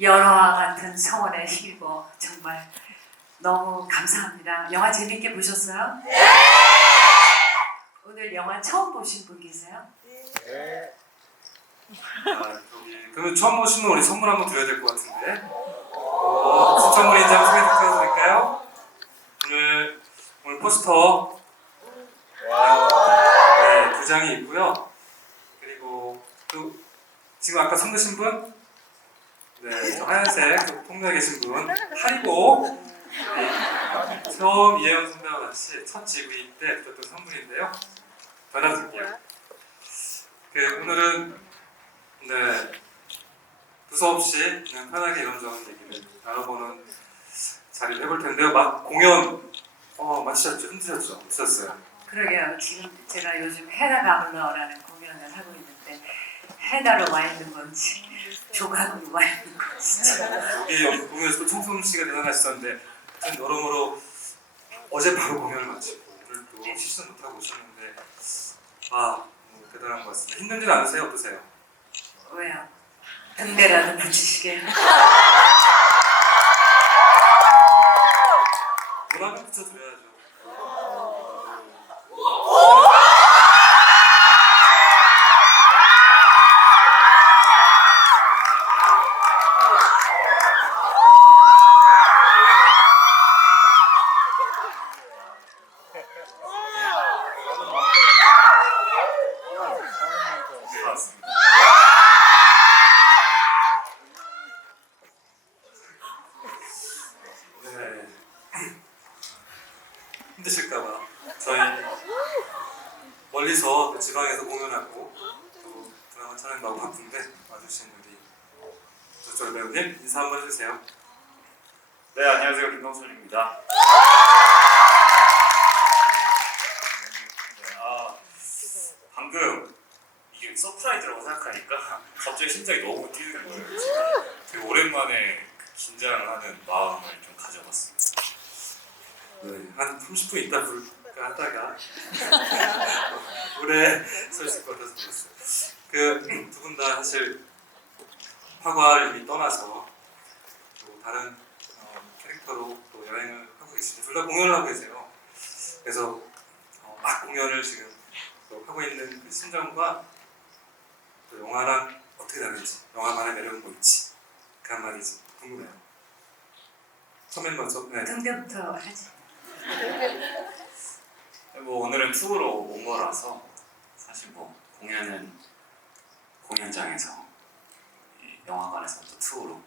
열화와 같은 성원에 힘입어 정말 너무 감사합니다. 영화 재밌게 보셨어요? 오늘 영화 처음 보신 분 계세요? 그러면 처음 보시면 우리 선물 한번 드려야 될 것 같은데. 무슨 선물인지 한번 소개해 드릴까요? 오늘 포스터 네, 2장이 있고요. 그리고 또 지금 아까 선드신 분, 네, 저 하얀색 저 통로에 계신 분, 하리보 처음 이혜원 선배와 같이 첫 GV 때 드렸던 선물인데요. 전해드릴게요. 오늘은 네, 두서없이 그냥 편하게 이런저런 얘기를 나눠보는 자리를 해볼 텐데요. 막 공연 마치셨죠? 힘드셨죠? 어떠셨어요? 그러게요. 지금 제가 요즘 헤다 가블러라는 공연을 하고 있는데 헤다로 와 있는 건지 조각으로 와 있는 건지 여기 공연에서 또 청소년 씨가 대단하셨었는데 하여튼 여러모로 어제 바로 공연을 마치고 오늘 또 시즌 못하고 오셨는데 대단한 것 같습니다. 힘들진 않으세요? 어떠세요? 왜요? 등대라도 붙이시게. 원하면 붙여드려야죠. 네. 힘드실까봐 저희 멀리서 지방에서 공연하고 또 드라마 촬영도 하고 바쁜데 와주신 우리 조철 배우님 인사 한번 해주세요. 네, 안녕하세요. 김동철입니다. 방금 이게 서프라이즈라고 생각하니까 갑자기 심장이 너무 뛰는 거예요. 지금 되게 오랜만에 긴장하는 마음을 좀 가져봤습니다. 네, 한 30분 있다 볼까 하다가 오래 서 있을 것 같아서 그랬어요. 두 분 다 사실 화과를 이미 떠나서 또 다른 캐릭터로 또 여행을 하고 계시고 둘 다 공연을 하고 계세요. 그래서 막 공연을 지금 또 하고 있는 그 심정과 또 영화랑 어떻게 다른지 영화만의 매력은 뭘지 그 한마디 궁금해요. 처음엔 먼저 등대부터 하지. 뭐 오늘은 투어로 온 거라서 사실 뭐 공연은 공연장에서 영화관에서 또 투어로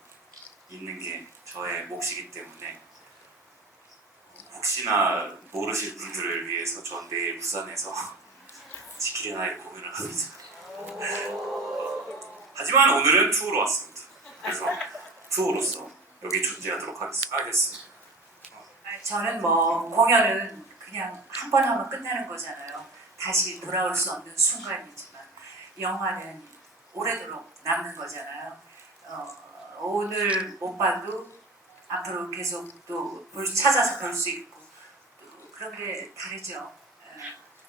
있는 게 저의 몫이기 때문에 혹시나 모르실 분들을 위해서 전 내일 부산에서 지킬의 나이를 공연을 합니다. 하지만 오늘은 투어로 왔습니다. 그래서 투어로서 여기 존재하도록 하겠습니다. 알겠습니다. 저는 뭐 공연은 그냥 한 번 하면 끝나는 거잖아요. 다시 돌아올 수 없는 순간이지만 영화는 오래도록 남는 거잖아요. 오늘 못 봐도 앞으로 계속 또 찾아서 볼 수 있고 또 그런 게 다르죠.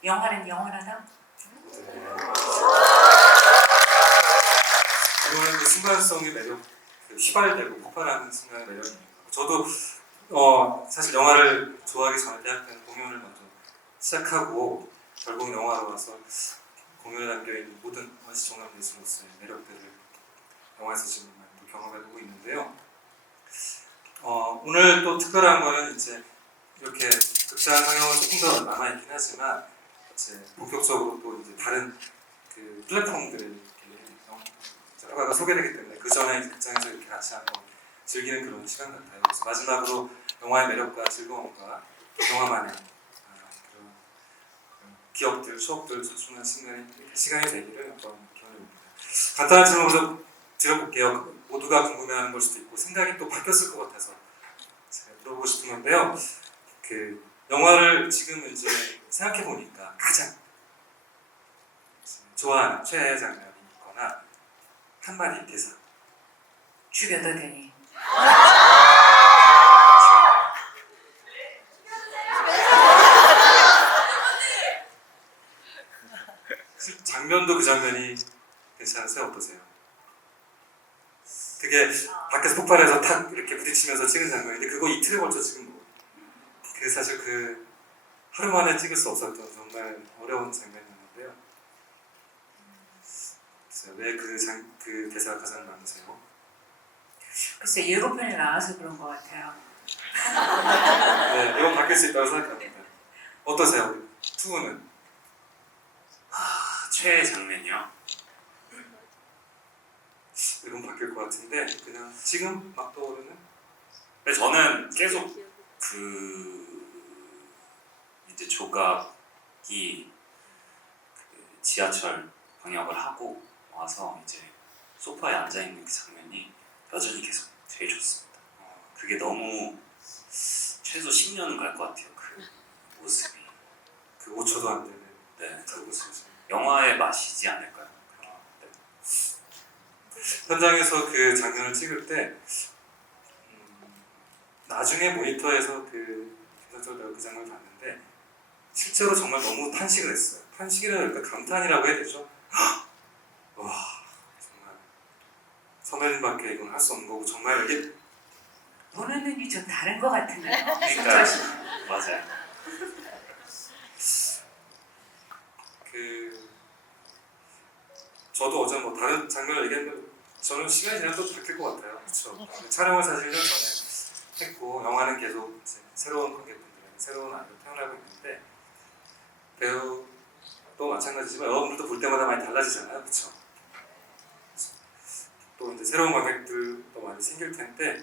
영화는 영원하다. 이거는 그 순간성의 매력, 그 휘발되고 폭발하는 순간의 매력입니다. 저도 사실 영화를 좋아하기 전에 대학 때는 공연을 먼저 시작하고 결국 영화로 와서 공연에 담겨있는 모든 원시종합 예술로서의 매력들을 영화에서 지금 많이 또 경험해보고 있는데요. 오늘 또 특별한 거는 이제 이렇게 극장 상영은 조금 더 남아있긴 하지만 이제 본격적으로 또 이제 다른 그 플랫폼들을 화가가 소개되기 때문에 그 전에 극장에서 이렇게 같이 한번 즐기는 그런 시간 같아요. 그래서 마지막으로 영화의 매력과 즐거움과 영화만의 그런 기억들, 추억들 소중한 시간이 되기를 한번 기원해봅니다. 간단한 질문부터 드려볼게요. 모두가 궁금해하는 걸 수도 있고 생각이 또 바뀌었을 것 같아서 제가 물어보고 싶은 건데요. 그 영화를 지금 이제 생각해 보니까 가장 좋아하는 최애 장면이 있거나 한마디 대사. 죽여도 되니. 장면도 그 장면이 괜찮으세요? 어떠세요? 그게 밖에서 폭발해서 탁 이렇게 부딪히면서 찍은 장면인데 그거 이틀에 걸쳐 찍은 거예요. 그 사실 그 하루 만에 찍을 수 없었던 정말 어려운 장면이었는데요. 왜 그 대사가 가장 많으세요? 글쎄 예고편에 나와서 그런 것 같아요. 네, 이건 바뀔 수 있다고 생각합니다. 어떠세요? 투우는? 최애 장면이요? 이건 바뀔 것 같은데 그냥 지금 막 떠오르는? 근데 저는 계속 이제 조각이 그 지하철 방역을 하고 와서 이제 소파에 앉아 있는 그 장면이 여전히 계속 제일 좋습니다. 그게 너무 최소 10년은 갈 것 같아요. 그 모습이. 그 5초도 안 되는 네, 그 모습이죠. 영화의 맛이지 않을까요? 네. 현장에서 그 장면을 찍을 때 나중에 모니터에서 내가 그 장면을 봤는데 실제로 정말 너무 탄식을 했어요. 탄식이라 할까 감탄이라고 해야 되죠. 와 정말 선배님밖에 이건 할 수 없는 거고 정말 이게 보는 눈이 좀 다른 것 같은데요. 그러니까 진짜 맞아요. 저도 어제 뭐 다른 장면을 얘기했는데 저는 시간이 지나면 또 바뀔 것 같아요. 그렇죠. 촬영을 사실 1년 전에 했고 영화는 계속 이제 새로운 관객분들에게 새로운 아이로 태어나고 있는데 배우도 마찬가지지만 여러분들도 볼 때마다 많이 달라지잖아요. 그렇죠. 또 이제 새로운 관객들도 많이 생길 텐데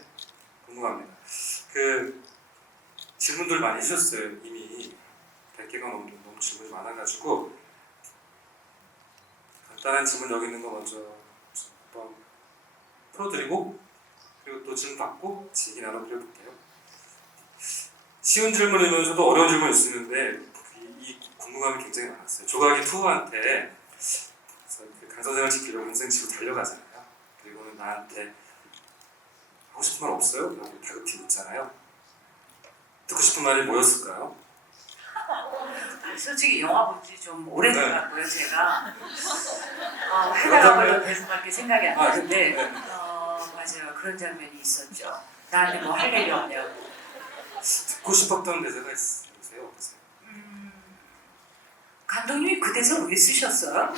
궁금합니다. 그 질문들 많이 주셨어요. 이미 100개가 너무 질문이 많아가지고 간단한 질문 여기 있는 거 먼저 한번 풀어드리고 그리고 또 질문 받고 얘기 나눠드려볼게요. 쉬운 질문이면서도 어려운 질문이 있었는데 이 궁금함이 굉장히 많았어요. 조각이 투우한테 그 강선생을 지키려고 항상 지고 달려가잖아요. 그리고는 나한테 하고 싶은 말 없어요? 라고 다급히 묻잖아요. 듣고 싶은 말이 뭐였을까요? 솔직히 영화 본 지 좀 오래된 것 네. 같고요. 제가 해나가 버린 대사밖에 생각이 안 나는데 네. 맞아요. 그런 장면이 있었죠. 나한테 뭐 할 얘기 없냐고. 듣고 싶었던 대사가 있으세요? 없으세요? 감독님이 그 대사 왜 쓰셨어요?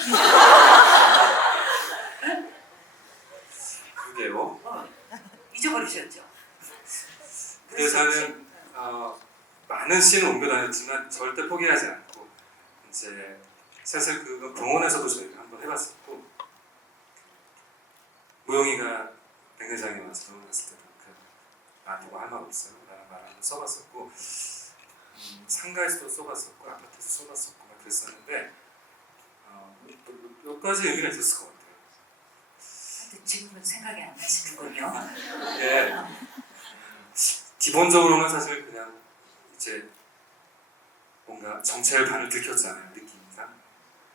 그게요. 잊어버리셨죠? 그 대사는 많은 씬을 옮겨 다녔지만 절대 포기하지 않고 이제 사실 그 병원에서도 저희가 한번 해봤었고 무용이가 백내장에 와서 병원 갔을 때도 나한테 뭐 할 말 없어요? 라는 말을 한번 써봤었고 상가에서도 써봤었고 아파트에서 써봤었고 막 그랬었는데 몇 가지 의미가 있었을 것 같아요. 하여튼 지금은 생각이 안 나시는군요. 예. 기본적으로는 사실 그냥 이제 뭔가 정체를 반을 들켰잖아요. 느낌상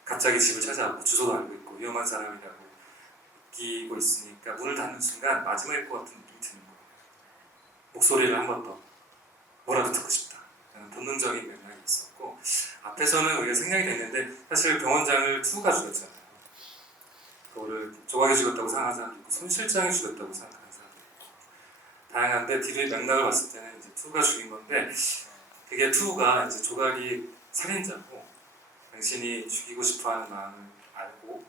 갑자기 집을 찾아왔고 주소도 알고 있고 위험한 사람이라고 느끼고 있으니까 문을 닫는 순간 마지막일 것 같은 느낌이 드는 거예요. 목소리를 한 번 더 뭐라도 듣고 싶다. 본능적인 맥락이 있었고 앞에서는 우리가 생각이 됐는데 사실 병원장을 투우가 죽였잖아요. 그거를 조각이 죽였다고 생각하는 사람도 있고 손 실장이 죽였다고 생각하는 사람도 있고 다양한데 뒤의 맥락을 봤을 때는 이제 투우가 죽인 건데 그게 투우가 이제 조각이 살인자고 당신이 죽이고 싶어하는 마음을 알고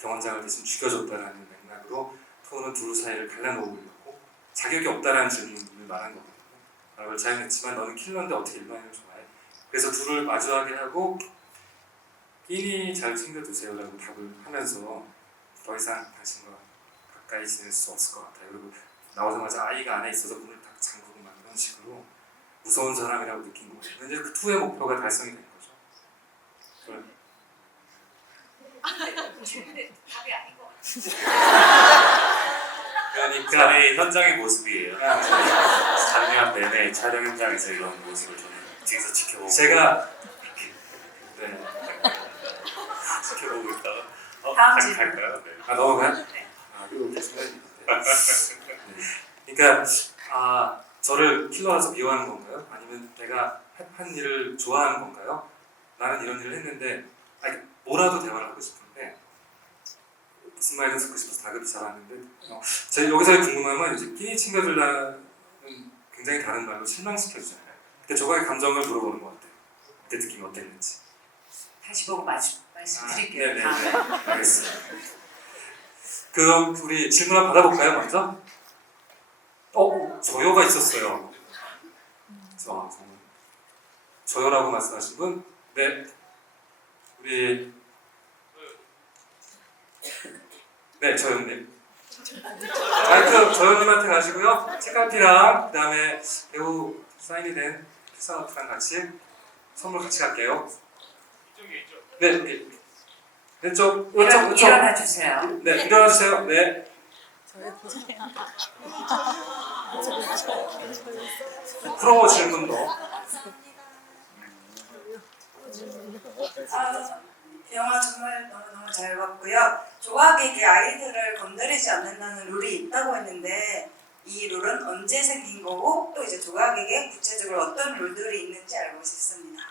병원장을 대신 죽여줬다라는 맥락으로 투우는 둘 사이를 갈라놓으려고 자격이 없다라는 질문을 말한 거거든요. 말을 잘했지만 너는 킬러인데 어떻게 일반인을 좋아해? 그래서 둘을 마주하게 하고 끼니 잘 챙겨두세요라고 답을 하면서 더 이상 당신과 가까이 지낼 수 없을 것 같아요. 그리고 나오자마자 아이가 안에 있어서 문을 딱 잠그고 막 이런 식으로 무서운 사람이라고 느낀 거죠. 근데 그 투의 목표가 달성이 된 거죠. 답이 아닌 것 같아요. 그러니까 자네 현장의 모습이에요. 작년 내내 촬영 현장에서 이런 모습을 저는 뒤에서 지켜보고 제가 네. 지켜보고 있다가 다음 질문. 갈까요? 네. 넘어가요? 네. 이거 중간에 그러니까 저를 킬러라서 미워하는 건가요? 아니면 내가 한 일을 좋아하는 건가요? 나는 이런 일을 했는데 뭐라도 대화를 하고 싶은데 무슨 말도 듣고 싶어서 다급히 잘하는데 제 여기서의 궁금함은 이제 끼니 챙겨주려는 굉장히 다른 말로 실망시켜주잖아요. 그때 조각의 감정을 물어보는 것 같아요. 그때 느낌이 어땠는지. 다시 보고 말씀드릴게요. 네네네. 다음에. 알겠습니다. 그럼 우리 질문 한번 받아볼까요, 먼저? 저요가 있었어요. 저요라고 말씀하신 분? 네. 우리 네, 저요님. 마이크 저요님한테 가시고요. 책갈피랑 그다음에 배우 사인이 된 필사노트랑 같이 선물 같이 갈게요. 네, 여기. 왼쪽. 일어나 주세요. 네, 일어나 주세요. 네. 프로 질문도. 영화 정말 너무너무 잘 봤고요. 조각에게 아이들을 건드리지 않는다는 룰이 있다고 했는데 이 룰은 언제 생긴 거고 또 이제 조각에게 구체적으로 어떤 룰들이 있는지 알고 싶습니다.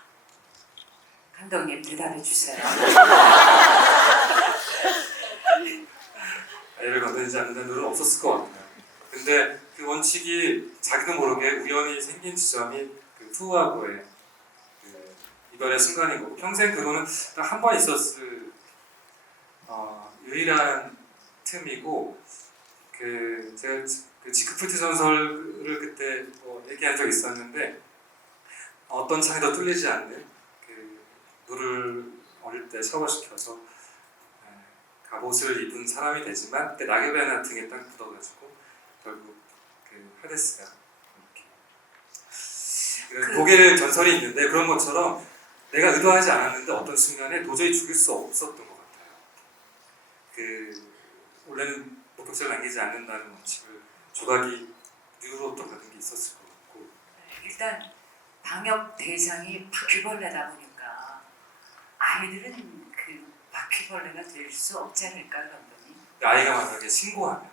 감독님 대답해 주세요. 아이를 건드리지 않는다는 룰은 없었을 것 같아요. 근데 그 원칙이 자기도 모르게 우연히 생긴 지점이 그 투하고의 그 이별의 순간이고 평생 그거는 딱 한 번 있었을 유일한 틈이고 그 제가 그 지크프트 전설을 그때 얘기한 적이 있었는데 어떤 창에도 뚫리지 않는 그 물을 어릴 때 샤워시켜서 갑옷을 입은 사람이 되지만 그때 낙엽이 하나 등에 딱 묻어가지고 결국 그 하데스가 이렇게 독일 전설이 있는데 그런 것처럼 내가 의도하지 않았는데 어떤 순간에 도저히 죽일 수 없었던 것 같아요. 그 원래는 목격자를 남기지 않는다는 원칙을 조각이 뉴로부터 받은 게 있었을 것 같고 일단 방역 대상이 바퀴벌레다 보니까 아이들은 그 바퀴벌레가 될 수 없지 않을까요, 감독님? 아이가 만약에 신고하면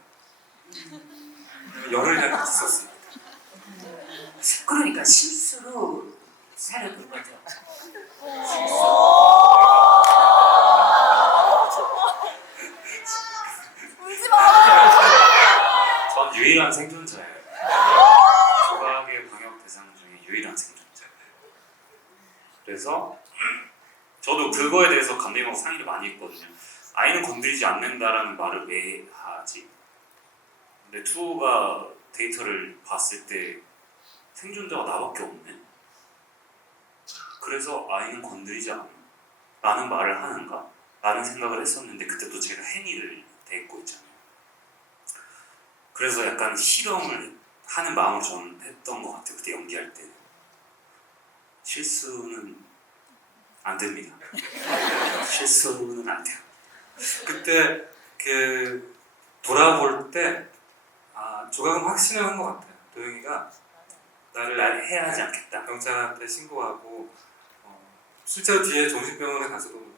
열흘이나 같이 썼으니까 그러니까 실수로 살해된 거죠. 전 유일한 생존자예요. 조각의 방역 대상 중에 유일한 생존자예요. 그래서 저도 그거에 대해서 감독님하고 상의를 많이 했거든요. 아이는 건드리지 않는다라는 말을 왜 하지? 근데 투가 데이터를 봤을 때 생존자가 나밖에 없네. 그래서 아이는 건드리지 않아 라는 말을 하는가? 라는 생각을 했었는데 그때 또 제가 해니를 데리고 있잖아요. 그래서 약간 실험을 하는 마음으로 저는 했던 것 같아요. 그때 연기할 때 실수는 안 됩니다. 실수는 안 돼요. 그때 그 돌아볼 때 조각은 확신을 한 것 같아요. 도영이가 나를 해야 하지 않겠다. 경찰한테 신고하고 실제로 뒤에 정신병원에 가서도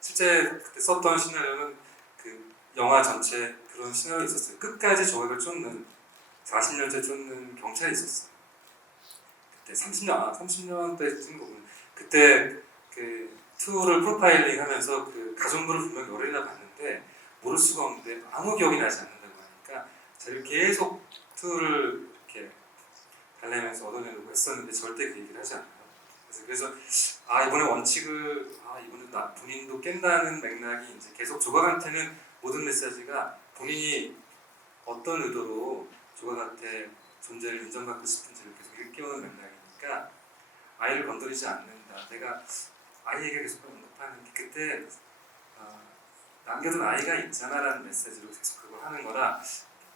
실제 그때 썼던 시나리오는 그 영화 전체 그런 시나리오 있었어요. 끝까지 조각을 쫓는 40년째 쫓는 경찰이 있었어요. 그때 30년 때 찍은 거군. 그때 그 투를 프로파일링 하면서 그 가족물을 분명 열흘이나 봤는데 모를 수가 없는데 아무 기억이 나지 않는다고 하니까 자기를 계속 투를 이렇게 달래면서 얻어내려고 했었는데 절대 그 얘기를 하지 않아요. 그래서 이번에 원칙을 이번에 본인도 깬다는 맥락이 이제 계속 조각한테는 모든 메시지가 본인이 어떤 의도로 조각한테 존재를 인정받고 싶은지를 계속 일깨우는 맥락이니까 아이를 건드리지 않는다. 내가 아이에게 계속 언급하는 게 그때 남겨둔 아이가 있잖아라는 메시지로 계속 그걸 하는 거라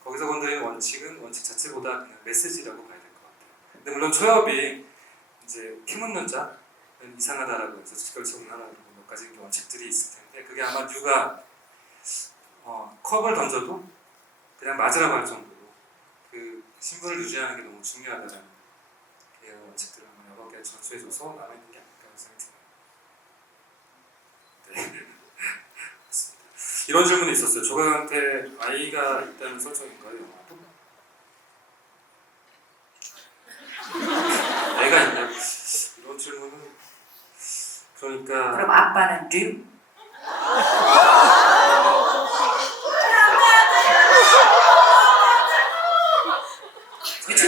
거기서 건드리는 원칙은 원칙 자체보다 그냥 메시지라고 봐야 될 것 같아요. 근데 물론 초협이 이제 캐묻는 자는 이상하다라고 해서 직결적응하라고 몇 가지 원칙들이 있을 텐데 그게 아마 뉴가 컵을 던져도 그냥 맞으라고 할 정도로 그 신분을 유지하는 게 너무 중요하다는 그 원칙들을 아마 여러 개 전수해줘서 남아있는 게 아닐까 생각이 듭니다. 네. 이런 질문이 있었어요. 조각한테 아이가 있다는 설정인가요? 영화도? 애가 있냐? 이런 질문은 그러니까 그럼 아빠는 류?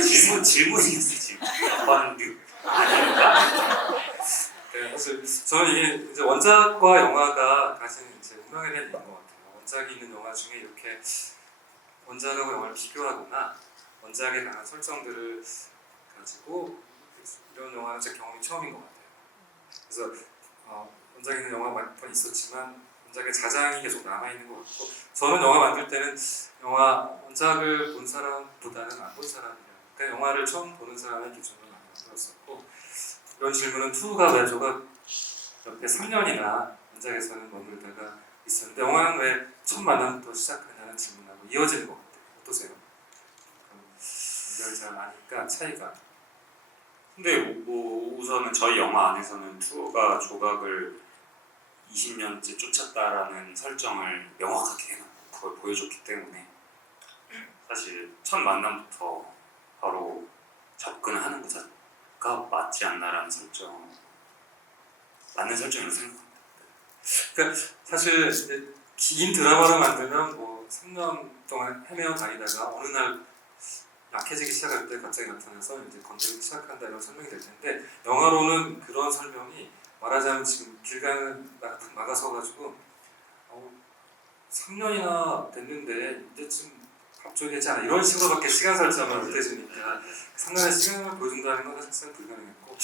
질문이었어 지금. 관류 아닌가? 네, 사실 저는 이게 이제 원작과 영화가 가진 이제 운명에 대한 얘기인 것 같아요. 원작이 있는 영화 중에 이렇게 원작하고 영화를 비교하거나 원작에 관한 설정들을 가지고 이런 영화는 제 경험이 처음인 것 같아요. 그래서 원작에 있는 영화가 몇 번 있었지만 원작의 자장이 계속 남아있는 것 같고 저는 영화 만들 때는 영화 원작을 본 사람보다는 안 본 사람이라 그러니까 영화를 처음 보는 사람의 기준으로 많이 만들었었고 이런 질문은 투가 왜 조각 옆에 3년이나 원작에서는 머물다가 있었는데 영화는 왜 첫 만남부터 시작하냐는 질문하고 이어지는 것 같아요. 어떠세요? 원작을 잘 아니까 차이가 근데 뭐 우선은 저희 영화 안에서는 투가 조각을 20년째 쫓았다라는 설정을 명확하게 해놓고 그걸 보여줬기 때문에 사실 첫 만남부터 바로 접근하는 것가 맞지 않나라는 맞는 설정이라고 생각합니다. 그러니까 사실 이제 긴 드라마를 만들면 뭐 3년 동안 헤매어 다니다가 어느 날 약해지기 시작할 때 갑자기 나타나서 이제 건드리기 시작한다 이런 설명이 될 텐데 영화로는 그런 설명이 말하자면 지금 길가는 막아서가지고 3년이나 됐는데 이제쯤 밥줘야 되지 않아 이런 식으로밖에 시간 설정을 못 해주니까 3년의 시간을 보여준다는 건 사실상 불가능했고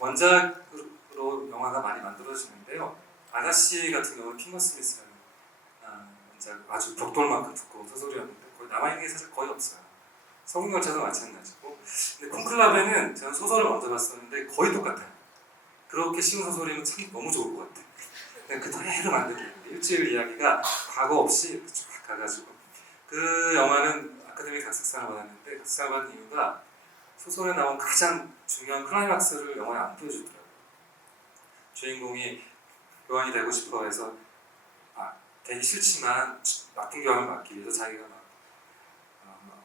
원작으로 영화가 많이 만들어지는데요. 아가씨 같은 경우는 핑거 스미스라는 원작 아주 벽돌만큼 두꺼운 소설이었는데 거의 남아있는 게 사실 거의 없어요. 성인열차도 마찬가지고 근데 콘클라베는 저는 소설을 먼저 봤었는데 거의 똑같아요. 그렇게 쉬운 소설이면 참 너무 좋을 것 같아요. 그냥 그대로 만들었는데 일주일 이야기가 과거 없이 이렇게 쫙 가가지고 그 영화는 아카데미 각색상을 받았는데 각색상을 받은 이유가 소설에 나온 가장 중요한 클라이막스를 영화에 안 보여주더라고요. 주인공이 교환이 되고 싶어 해서 되기 싫지만 나쁜 교환을 막기 위해서 자기가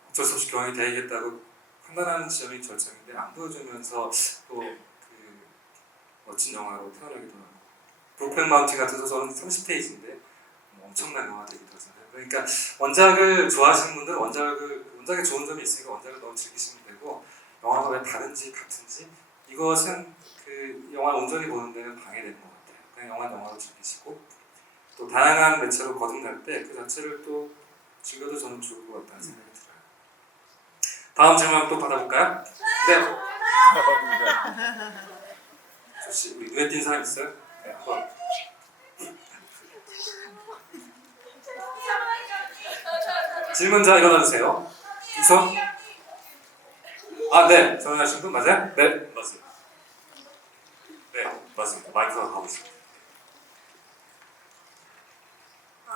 어쩔 수 없이 교환이 되겠다고 판단하는 지점이 절정인데 안 보여주면서 또 그 멋진 영화로 태어나기도 하고 브로큰 마운틴 같은 소설은 30페이지인데 엄청난 영화 되기도 하잖아요. 그러니까 원작을 좋아하시는 분들은 원작에 좋은 점이 있으니까 원작을 너무 즐기시면 되고 영화가 왜 다른지 같은지 이것은 그 영화 온전히 보는 데는 방해되는 것 같아요. 그냥 영화로 즐기시고 또 다양한 매체로 거듭날 때 그 자체를 또 즐겨도 저는 좋을 것 같다는 생각이 들어요. 다음 질문 또 받아볼까요? 네. 좋지. 우리 눈에 띈 사람 있어요? 네, 한번. 질문자 일어나주세요. 우선. 네. 전화하신 분 맞아요? 네. 맞습니다. 네, 맞습니다. 마이크가 가고 있습니다.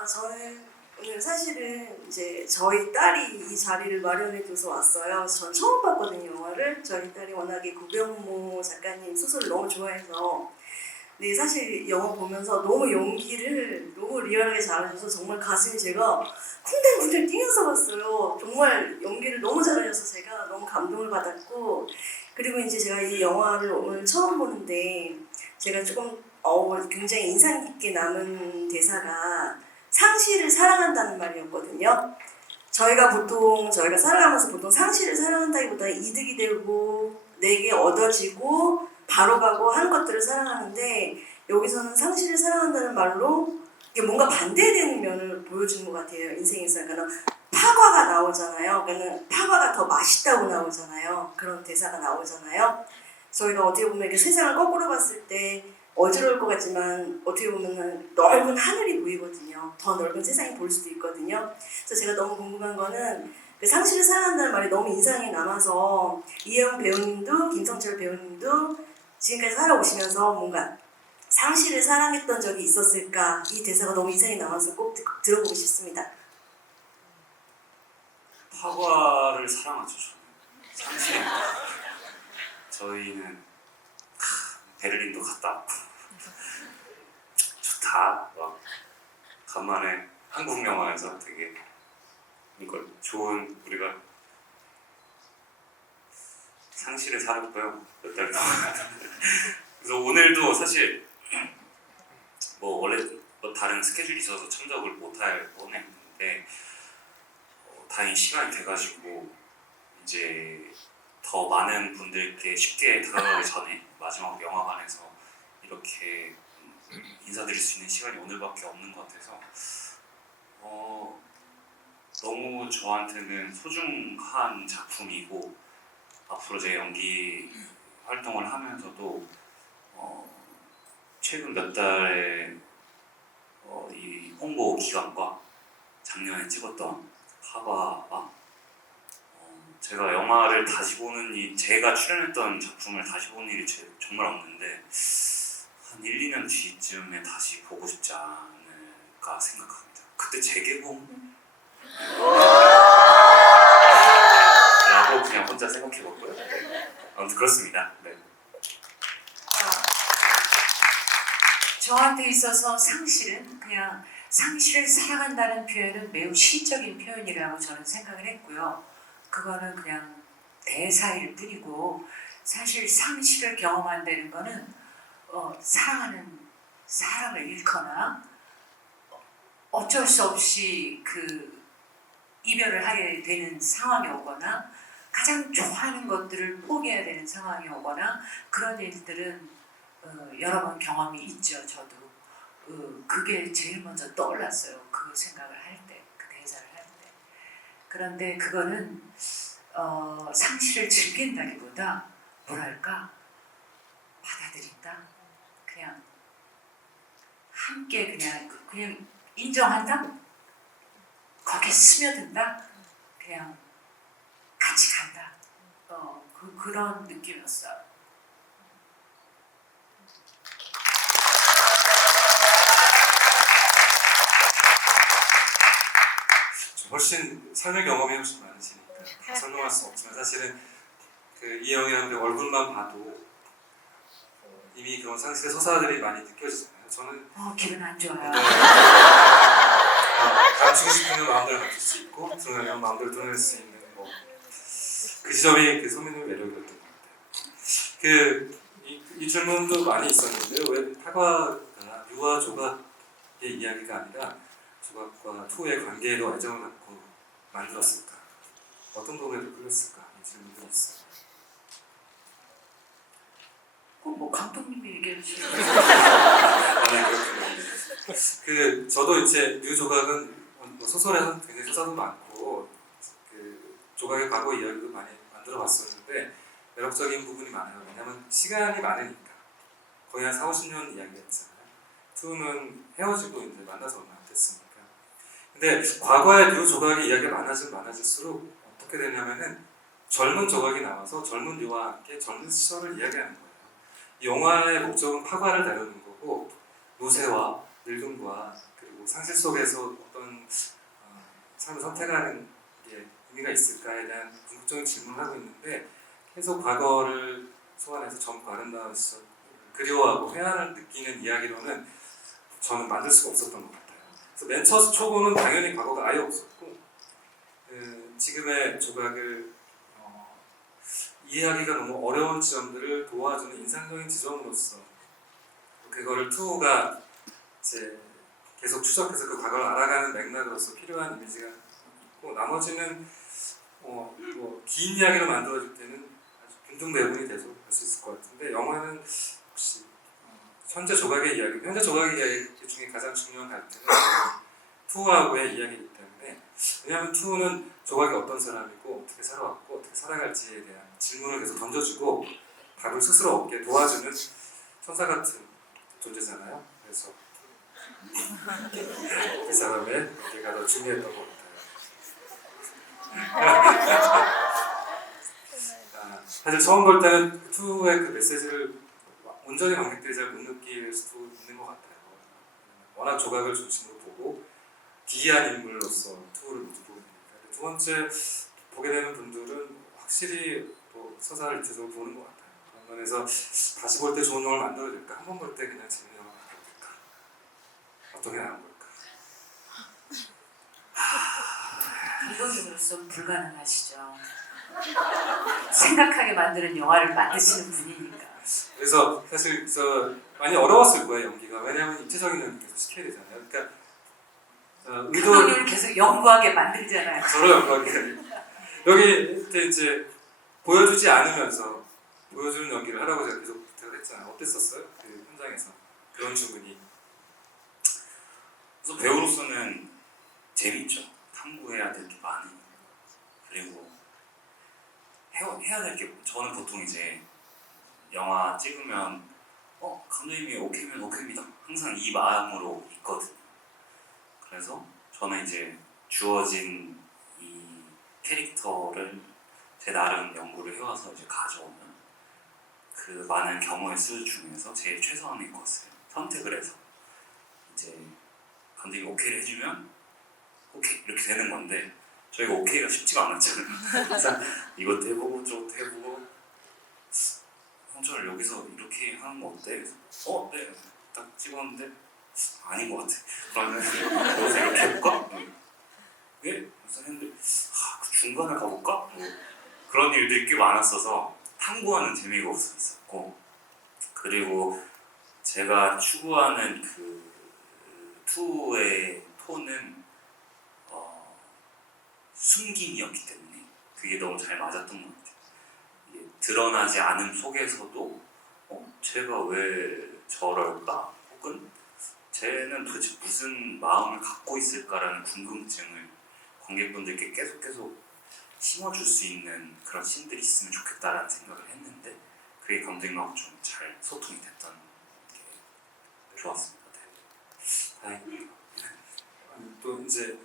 저는 오늘 사실은 이제 저희 딸이 이 자리를 마련해줘서 왔어요. 전 처음 봤거든요, 영화를. 저희 딸이 워낙에 구병모 작가님 소설을 너무 좋아해서. 근데 사실 영화 보면서 너무 연기를 너무 리얼하게 잘해줘서 정말 가슴이 제가 쿵당쿵당 뛰면서 봤어요. 정말 연기를 너무 잘해줘서 제가 너무 감동을 받았고 그리고 이제 제가 이 영화를 오늘 처음 보는데 제가 조금 굉장히 인상 깊게 남은 대사가 상실을 사랑한다는 말이었거든요. 저희가 살아가면서 보통 상실을 사랑한다기보다 이득이 되고 내게 얻어지고 바로 가고 하는 것들을 사랑하는데 여기서는 상실을 사랑한다는 말로 이게 뭔가 반대되는 면을 보여주는 것 같아요. 인생에서. 그러니까 파과가 나오잖아요. 그러니까 파과가 더 맛있다고 나오잖아요. 그런 대사가 나오잖아요. 저희가 어떻게 보면 이렇게 세상을 거꾸로 봤을 때 어지러울 것 같지만 어떻게 보면 넓은 하늘이 보이거든요. 더 넓은 세상이 보일 수도 있거든요. 그래서 제가 너무 궁금한 거는 그 상실을 사랑한다는 말이 너무 인상이 남아서 이혜영 배우님도 김성철 배우님도 지금까지 살아오시면서 뭔가 상실을 사랑했던 적이 있었을까? 이 대사가 너무 인상이 남아서 꼭 들어보고 싶습니다. 파과를 사랑하죠. 저는 상실. 저희는 베를린도 갔다 왔고 좋다. 막 간만에 한국 영화에서 되게 이거 좋은 우리가 상실을 살았고요. 몇 달 동안. 그래서 오늘도 사실 뭐 원래 다른 스케줄이 있어서 참석을 못할 뻔했는데 다행히 시간이 돼가지고 이제 더 많은 분들께 쉽게 다가가기 전에 마지막 영화관에서 이렇게 인사드릴 수 있는 시간이 오늘밖에 없는 것 같아서 너무 저한테는 소중한 작품이고 앞으로 제 연기 활동을 하면서도 최근 몇 달의 이 홍보 기간과 작년에 찍었던 파바와 제가 영화를 다시 보는 제가 출연했던 작품을 다시 보는 일이 정말 없는데 한 1, 2년 뒤쯤에 다시 보고 싶지 않을까 생각합니다. 그때 재개봉? 라고 그냥 혼자 생각해봤고요. 아무튼 그렇습니다. 네. 저한테 있어서 상실은 그냥 상실을 사랑한다는 표현은 매우 시적인 표현이라고 저는 생각을 했고요. 그거는 그냥 대사일 뿐이고 사실 상실을 경험한다는 거는 사랑하는 사람을 잃거나 어쩔 수 없이 그 이별을 하게 되는 상황이 오거나 가장 좋아하는 것들을 포기해야 되는 상황이 오거나 그런 일들은 여러 번 경험이 있죠. 저도 그게 제일 먼저 떠올랐어요. 그 생각을 할 때, 그 대사를 할 때. 그런데 그거는 상실을 즐긴다기보다 뭐랄까 받아들인다. 그냥 함께 그냥 인정한다. 거기에 스며든다. 그냥 같이 간다. 그런 느낌이었어요. 훨씬 삶의 경험이 훨씬 많으시니까 설명할 수 없지만 사실은 그 이영애 감독 얼굴만 봐도 이미 그런 상실의 서사들이 많이 느껴지잖아요. 저는 기분 안 좋아요. 감추고 싶은 마음대로 감출 수 있고 드러내는 마음대로 드러낼 수 있는 그 지점이 그 선배님의 매력이었던 것 같아요. 이 질문도 많이 있었는데요. 왜 파과가 유아 조각의 이야기가 아니라 조각과 투의 관계에도 애정을 갖고 만들었을까? 어떤 부분에도 끌렸을까? 이 질문도 있어요. 뭐 감독님이 얘기해 주시면 네, 그렇군요. 저도 이제 유 조각은 소설에서 굉장히 서사도 많고 조각의 과거 이야기도 많이 만들어봤었는데 매력적인 부분이 많아요. 왜냐하면 시간이 많으니까 거의 한 4, 50년 이야기였잖아요. 투는 헤어지고 이제 만나서 얼마 안 됐으니까. 근데 과거의 유 조각의 이야기가 많아질수록 어떻게 되냐면은 젊은 조각이 나와서 젊은 유와 함께 젊은 시절을 이야기하는 거예요. 이 영화의 목적은 파과를 다루는 거고 노쇠와 늙음과 그리고 상실 속에서 어떤 삶을 선택하는 게 의미가 있을까에 대한 궁극적인 질문을 하고 있는데 계속 과거를 소환해서 젊고 아름다운 시절 그리워하고 회한을 느끼는 이야기로는 저는 만들 수가 없었던 것 같아요. 그래서 맨 첫 초고는 당연히 과거가 아예 없었고 지금의 조각을 이해하기가 너무 어려운 지점들을 도와주는 인상적인 지점으로서 그거를 투가 이제 계속 추적해서 그 과거를 알아가는 맥락으로서 필요한 이미지가 있고 나머지는 긴 이야기로 만들어질 때는 아주 빈둥 배분이 돼서 할 수 있을 것 같은데 영화는 혹시 현재 조각의 이야기 중에 가장 중요한 갈등은 투하고의 이야기이기 때문에 왜냐하면 투는 조각이 어떤 사람이고 어떻게 살아왔고 어떻게 살아갈지에 대한 질문을 계속 던져주고 답을 스스로 얻게 도와주는 천사 같은 존재잖아요. 그래서 이 사람의 연기가 더 중요했던 것 같아요. 사실 처음 볼 때는 투의 그 메시지를 온전히 관객들이 잘 못 느낄 수도 있는 것 같아요. 워낙 조각을 중심으로 보고 기이한 인물로서 투를 모두 보니까. 두 번째 보게 되는 분들은 확실히 또 서사를 입체적으로 보는 것 같아요. 그런 면에서 다시 볼 때 좋은 영화를 만들어야 될까? 한 번 볼 때 그냥 재밌는 영화를 만들어야 될까? 어떤 게 나은 걸까? 감독님으로서 불가능하시죠. 생각하게 만드는 영화를 만드시는 분이니까. 그래서 사실 많이 어려웠을 거예요, 연기가. 왜냐하면 입체적인 연기 계속 시켜야 되잖아요. 그러니까 감독님을 계속 연구하게 만들잖아요. 저로 연구하게 여기 때 이제 보여주지 않으면서 보여주는 연기를 하라고 제가 계속 부탁을 했잖아요. 어땠었어요? 그 현장에서 그런 주문이. 그래서 배우로서는 재밌죠. 탐구해야 될 게 많이. 그리고 해야 될 게 저는 보통 이제 영화 찍으면 감독님이 오케이면 오케이입니다. 항상 이 마음으로 있거든요. 그래서 저는 이제 주어진 이 캐릭터를 제 나름 연구를 해와서 이제 가져오면 그 많은 경우의 수 중에서 제일 최선의 것을 선택을 해서 이제 감독님이 오케이를 해주면 오케이 이렇게 되는 건데 저희가 오케이가 쉽지가 않았잖아요. 그래서 이것도 해보고 저것도 해보고 형철 여기서 이렇게 하는 거 어때? 네. 딱 찍었는데 아닌 것 같아. 그러면 여기서 이렇게 해볼까? 네? 그래서 했는데 그 중간에 가볼까? 그런 일들이 꽤 많았어서 탐구하는 재미가 없었고 그리고 제가 추구하는 그 투의 톤은 숨김이었기 때문에 그게 너무 잘 맞았던 것 같아요. 이게 드러나지 않음 속에서도 쟤가 왜 저럴까? 혹은 쟤는 도대체 무슨 마음을 갖고 있을까라는 궁금증을 관객분들께 계속 심어줄 수 있는 그런 씬들이 있으면 좋겠다라는 생각을 했는데 그게 감독님하고 좀 잘 소통이 됐던 게 좋았습니다. 네. 다행입니다. 또 이제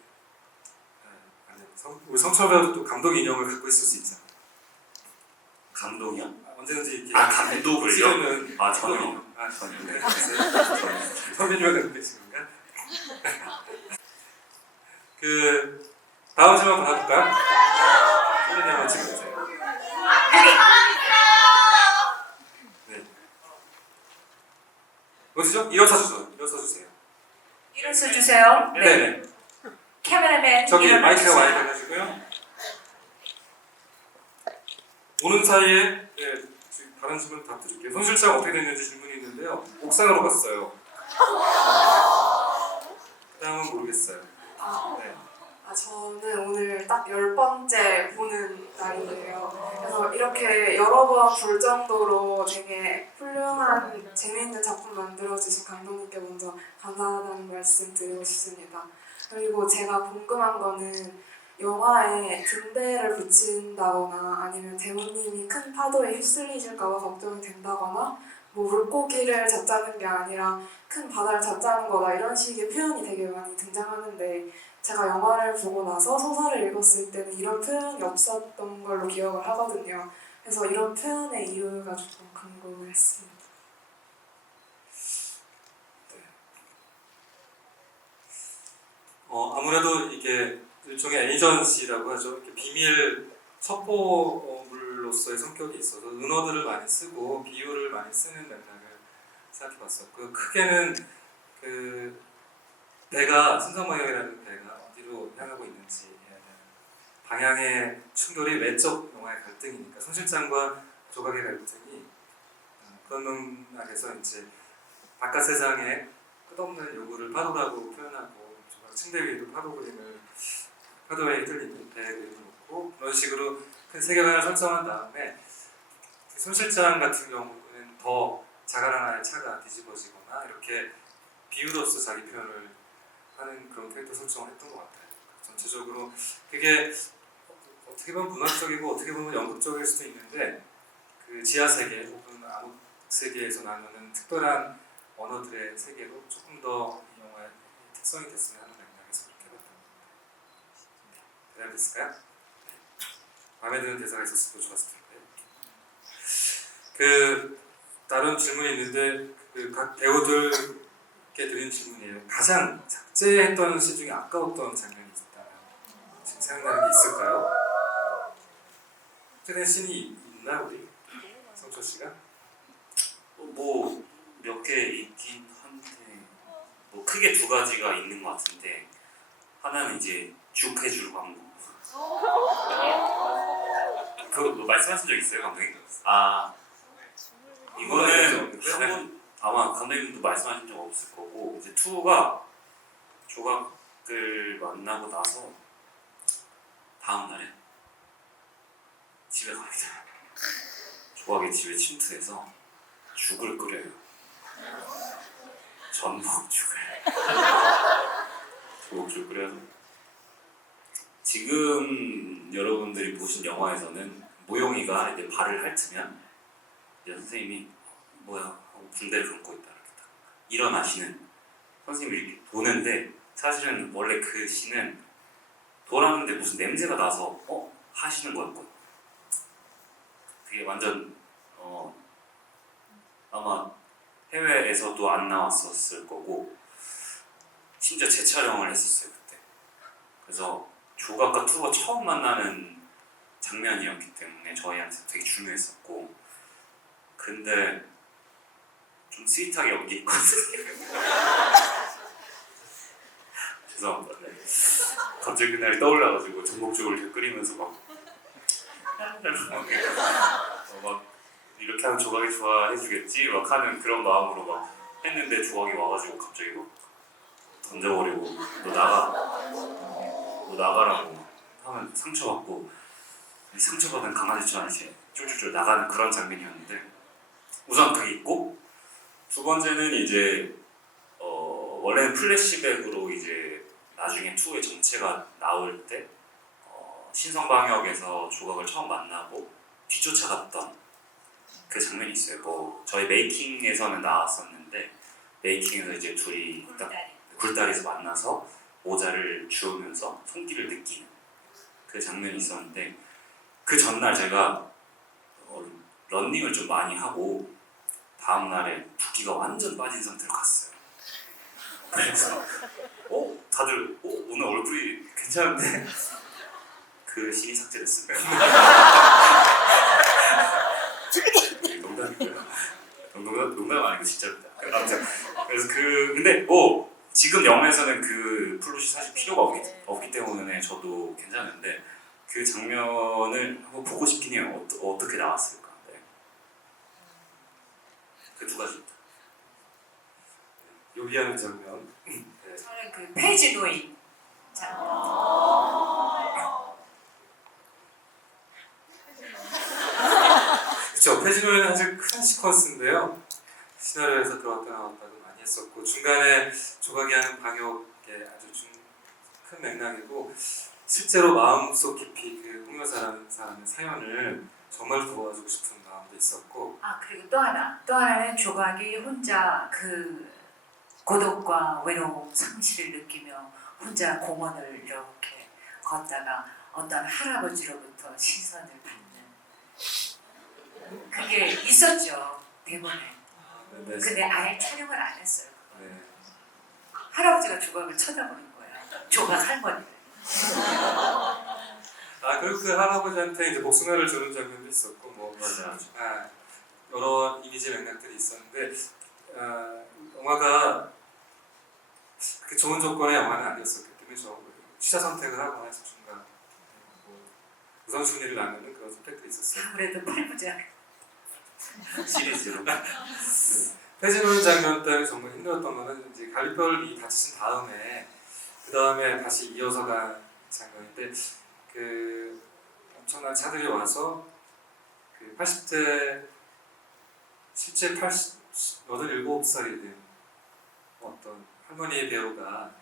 우리 성철 배우도 또 감독 인형을 갖고 있을 수 있잖아요. 감독이요? 언제든지 이렇게 감독을요? 찍으면 저는요. 전혀. 네. 선배님을 갖고 계시는가? 그 다음 질문 한번 해볼까요? 선배님 한번 찍어주세요. 네. 어디죠? 일어서 주세요. 일어서 주세요. 네. 네네. 카메라맨 저기 일어나 마이크가 주세요. 많이 달려주고요. 오는 사이에 지금 다른 질문 다 드릴게요. 손 실장 어떻게 됐는지 질문이 있는데요. 옥상으로 갔어요. 그다음은 모르겠어요. 네. 저는 오늘 딱 10번째 보는 날이에요. 그래서 이렇게 여러 번 볼 정도로 되게 훌륭한 재미있는 작품 만들어주신 감독님께 먼저 감사하다는 말씀 드리고 싶습니다. 그리고 제가 궁금한 거는 영화에 등대를 붙인다거나 아니면 대모님이 큰 파도에 휩쓸리실까봐 걱정이 된다거나 뭐 물고기를 잡자는 게 아니라 큰 바다를 잡자는 거다 이런 식의 표현이 되게 많이 등장하는데 제가 영화를 보고 나서 소설을 읽었을 때는 이런 표현이 없었던 걸로 기억을 하거든요. 그래서 이런 표현의 이유가 조금 궁금했습니다. 아무래도 이게 일종의 에이전시라고 하죠. 이렇게 비밀 첩보물로서의 성격이 있어서 은어들을 많이 쓰고 비유를 많이 쓰는 맥락을 생각해봤었고 크게는 그 배가 순상방향이라는 배가 어디로 향하고 있는지에 대한 방향의 충돌이 외적 영화의 갈등이니까 손 실장과 조각의 갈등이 그런 맥락에서 이제 바깥 세상에 끝없는 요구를 파도라고 표현하고 조각 침대 위에도 파도 그림을 파도에 흔들리는 배 그림을 놓고 그런 식으로 큰 세계관을 설정한 다음에 손 실장 같은 경우는 더 자갈 하나의 차가 뒤집어지거나 이렇게 비유로서 자기 표현을 하는 그런 캐릭터 설정을 했던 것 같아요. 전체적으로 그게 어떻게 보면 문학적이고 어떻게 보면 연극적일 수도 있는데 그 지하 세계 혹은 암흑 세계에서 나누는 특별한 언어들의 세계로 조금 더 이 영화의 특성이 됐으면 하는 맥락에서 그렇게 봤던 것 같아요. 대답됐을까요? 네. 마음에 드는 대사가 있었으면 좋았을 텐데. 그 다른 질문이 있는데 그 각 배우들께 드린 질문이에요. 가장 삭제했던 시 중에 아까웠던 장면이 있다면 지금 생각나는 게 있을까요? 삭제된 씬이 있나 우리 성철 씨가? 뭐 몇 개 있긴 한데 뭐 크게 두 가지가 있는 것 같은데 하나는 이제 죽 해줄 광고. 그거 뭐 말씀하신 적 있어요, 감독님? 이거는 한번 아마 감독님도 말씀하신 적 없을 거고 이제 투가 조각들 만나고 나서 다음 날에 집에 갑니다. 조각의 집에 침투해서 죽을 끓여요. 전복죽을. 전복죽 끓여서 지금 여러분들이 보신 영화에서는 모용이가 이제 발을 핥으면 이제 선생님이 뭐야 하고 붕대를 감고 있다 이렇게 딱 일어나시는 선생님이 이렇게 보는데 사실은 원래 그 씬은 돌았는데 무슨 냄새가 나서 하시는 거였거든요. 그게 완전 아마 해외에서도 안 나왔었을 거고 심지어 재촬영을 했었어요 그때. 그래서 조각과 투가 처음 만나는 장면이었기 때문에 저희한테 되게 중요했었고 근데 좀 스윗하게 연기했거든요. 죄송합니다. 네. 갑자기 그날이 떠올라가지고 전복죽을 이렇게 끓이면서 막 이렇게 하면 조각이 좋아해주겠지 막 하는 그런 마음으로 막 했는데 조각이 와가지고 갑자기 막 던져버리고 너 나가라고 하면 상처받고 상처받은 강아지처럼 이렇게 쫄쫄쫄 나가는 그런 장면이었는데 우선 그게 있고 두 번째는 이제 원래는 플래시백으로 이제 나중에 2의 전체가 나올 때 신성방역에서 조각을 처음 만나고 뒤쫓아갔던 그 장면이 있어요. 뭐 저희 메이킹에서는 나왔었는데 메이킹에서 이제 둘이 딱 굴다리에서 만나서 모자를 주우면서 손길을 느끼는 그 장면이 있었는데 그 전날 제가 런닝을 좀 많이 하고 다음날에 붓기가 완전 빠진 상태로 갔어요. 그래서 다들 오늘 얼굴이 괜찮은데 그 신이 삭제됐어요. 농담이고요. 농담 아니고 진짜입니다. 아무튼 그래서 근데 지금 영화에서는 그 플롯이 사실 필요가 없기 때문에 저도 괜찮은데 그 장면을 한번 보고 싶긴 해요. 어떻게 나왔을까. 네. 그 두 가지입니다. 요리하는 장면. 네. 저는 그 페이지 노인 장면. 그렇죠. 페지노는 사실 큰 시퀀스인데요. 시나리오에서 들어왔다 나왔다도 많이 했었고 중간에 조각이 하는 방역에 아주 큰 맥락이고 실제로 마음속 깊이 그 홍여사라는 사람의 사연을 정말 도와주고 싶은 마음도 있었고 그리고 또 하나는 조각이 혼자 그 고독과 외로움, 상실을 느끼며 혼자 공원을 이렇게 걷다가 어떤 할아버지로부터 시선을 받는 그게 있었죠 대본에. 네. 근데 아예 촬영을 안 했어요. 네. 할아버지가 조각을 쳐다보는 거야. 조각 할머니를. 그리고 그 할아버지한테 이제 복숭아를 주는 장면도 있었고 맞아요. 여러 이미지 맥락들이 있었는데 영화가 그 좋은 조건의 영화는 아니었었기 때문에 저 취사 선택을 하거나 중간 우선순위를 나누는 그런 선택들이 있었어요. 아무래도 8부작 시리즈로. 페지노는 장면 때문에 정말 힘들었던 거는 이제 갈비뼈를 다치신 다음에 그 다음에 다시 이어서 간 장면인데 그 엄청난 차들이 와서 그 80대 실제 87살이 된 어떤 할머니의 배우가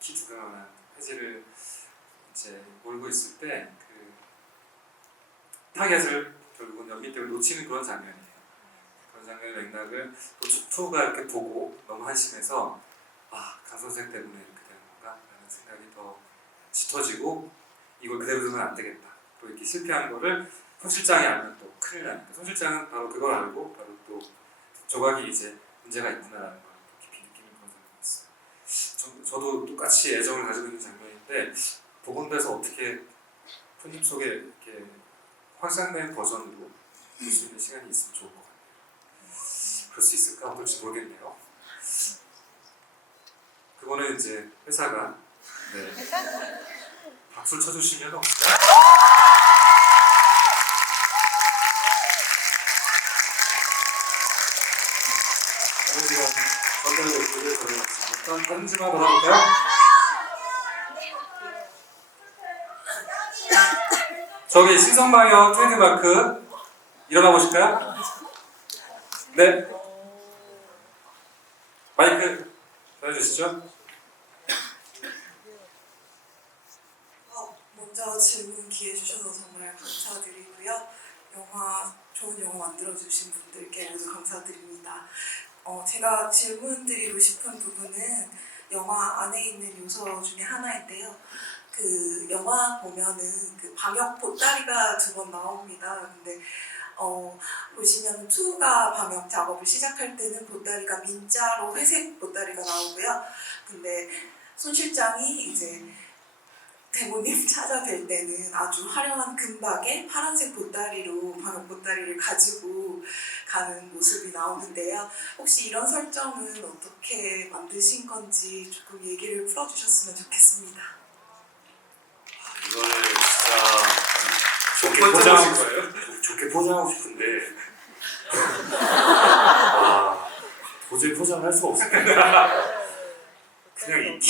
키 두가만한 해지를 이제 몰고 있을 때 그 타겟을 결국은 연기 때문에 놓치는 그런 장면이에요. 그런 장면의 맥락을 또 촉토가 이렇게 보고 너무 한심해서 강 선생 때문에 이렇게 되는 건가 라는 생각이 더 짙어지고 이걸 그대로 두면 안 되겠다. 또 이렇게 실패한 거를 손 실장이 알면 또 큰일 나니까 손 실장은 바로 그걸 알고 바로 또 조각이 이제 문제가 있구나라는 걸 깊이 느끼는 그런 장면이었어요. 저도 똑같이 애정을 가지고 있는 장면인데 복원돼서 어떻게 편집 속에 이렇게 확장된 버전으로 볼 수 있는 시간이 있으면 좋을 것 같아요. 그럴 수 있을까? 어떨지 모르겠네요. 그거는 이제 회사가 박수를 쳐주시면 아버지가 전달을 드릴 거예요. 일단 단지만 돌아볼까요? 저기 시선방역 트레이드마크 일어나 보실까요? 네. 마이크 전해주시죠. 먼저 질문 기회 주셔서 정말 감사드리고요. 좋은 영화 만들어주신 분들께 모두 감사드립니다. 제가 질문 드리고 싶은 부분은 영화 안에 있는 요소 중에 하나인데요. 그 영화 보면은 그 방역 보따리가 2번 나옵니다. 근데 보시면 2가 방역 작업을 시작할 때는 보따리가 민자로 회색 보따리가 나오고요. 근데 손 실장이 이제 대모님 찾아뵐 때는 아주 화려한 금박에 파란색 보따리로 방역 보따리를 가지고 가는 모습이 나오는데요. 혹시 이런 설정은 어떻게 만드신 건지 조금 얘기를 풀어주셨으면 좋겠습니다. 이거를 진짜 좋게 번째 보신 거예요? 좋게 포장하고 싶은데 와 도저히 포장을 할 수가 없어요. 그냥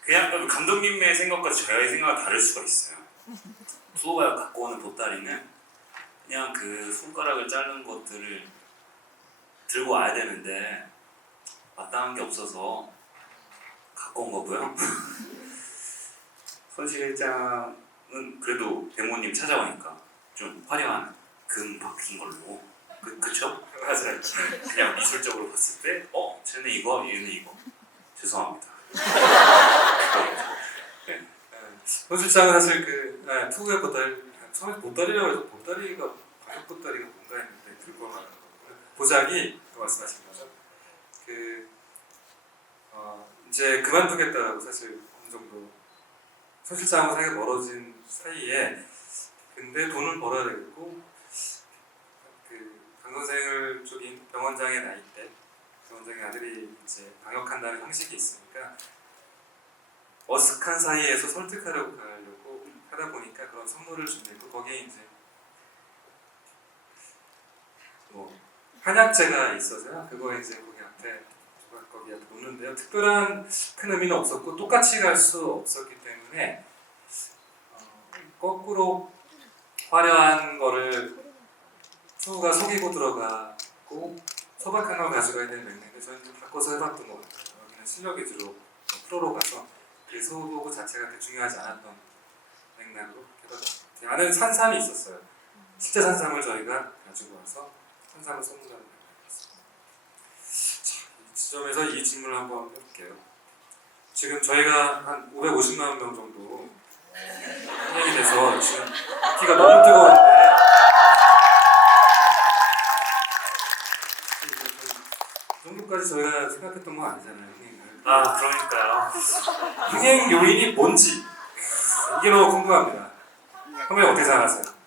그냥 감독님의 생각과 저의 생각이 다를 수가 있어요. 투어가 갖고 오는 보따리는 그냥 그 손가락을 자른 것들을 들고 와야 되는데 마땅한 게 없어서 갖고 온 거고요. 손 실장은 그래도 대모님 찾아오니까 좀 화려한 금 박힌 걸로 그쵸? 맞아요. 그냥 미술적으로 봤을 때 쟤는 이거 얘는 이거 죄송합니다. 네. 손 실장은 사실 그 투구의 보따리, 처음에 보따리라고 해서 보따리가 방역 보따리가 뭔가 했는데 들고 나가는 거고요. 보자기 말씀하신 거죠. 이제 그만두겠다라고 사실 어느 정도 손 실장하고 사이가 멀어진 사이에 근데 돈을 벌어야 되겠고 강 선생을 쪽인 병원장의 나이 때 병원장의 아들이 이제 방역한다는 형식이 있으니까 어색한 사이에서 설득하려고 하다 보니까 그런 선물을 준비했고 거기에 이제 뭐 한약재가 있어서요. 그거 이제 거기 앞에 거기 앞에 놓는데요. 특별한 큰 의미는 없었고 똑같이 갈 수 없었기 때문에 거꾸로 화려한 거를 투가 속이고 들어가고 소박한 걸 가져가야 되는 맥락인데 저는 좀 바꿔서 해봤던 것 같아요. 그냥 실력 위주로 프로로 가서 그 소도구 자체가 그렇게 중요하지 않았던 맥락으로 해봤죠. 안에 산삼이 있었어요. 실제 산삼을 저희가 가지고 와서 산삼을 선물하는 맥락이었습니다. 이 지점에서 이 질문을 한번 해볼게요. 지금 저희가 한 550만 명 정도 진행이 돼서 지금 기가 너무 뜨거운데 이 정도까지 저희가 생각했던 건 아니잖아요. 그러니까요. 흥행 요인이 뭔지 이게 너무 궁금합니다. 선배님 어떻게 생각하세요?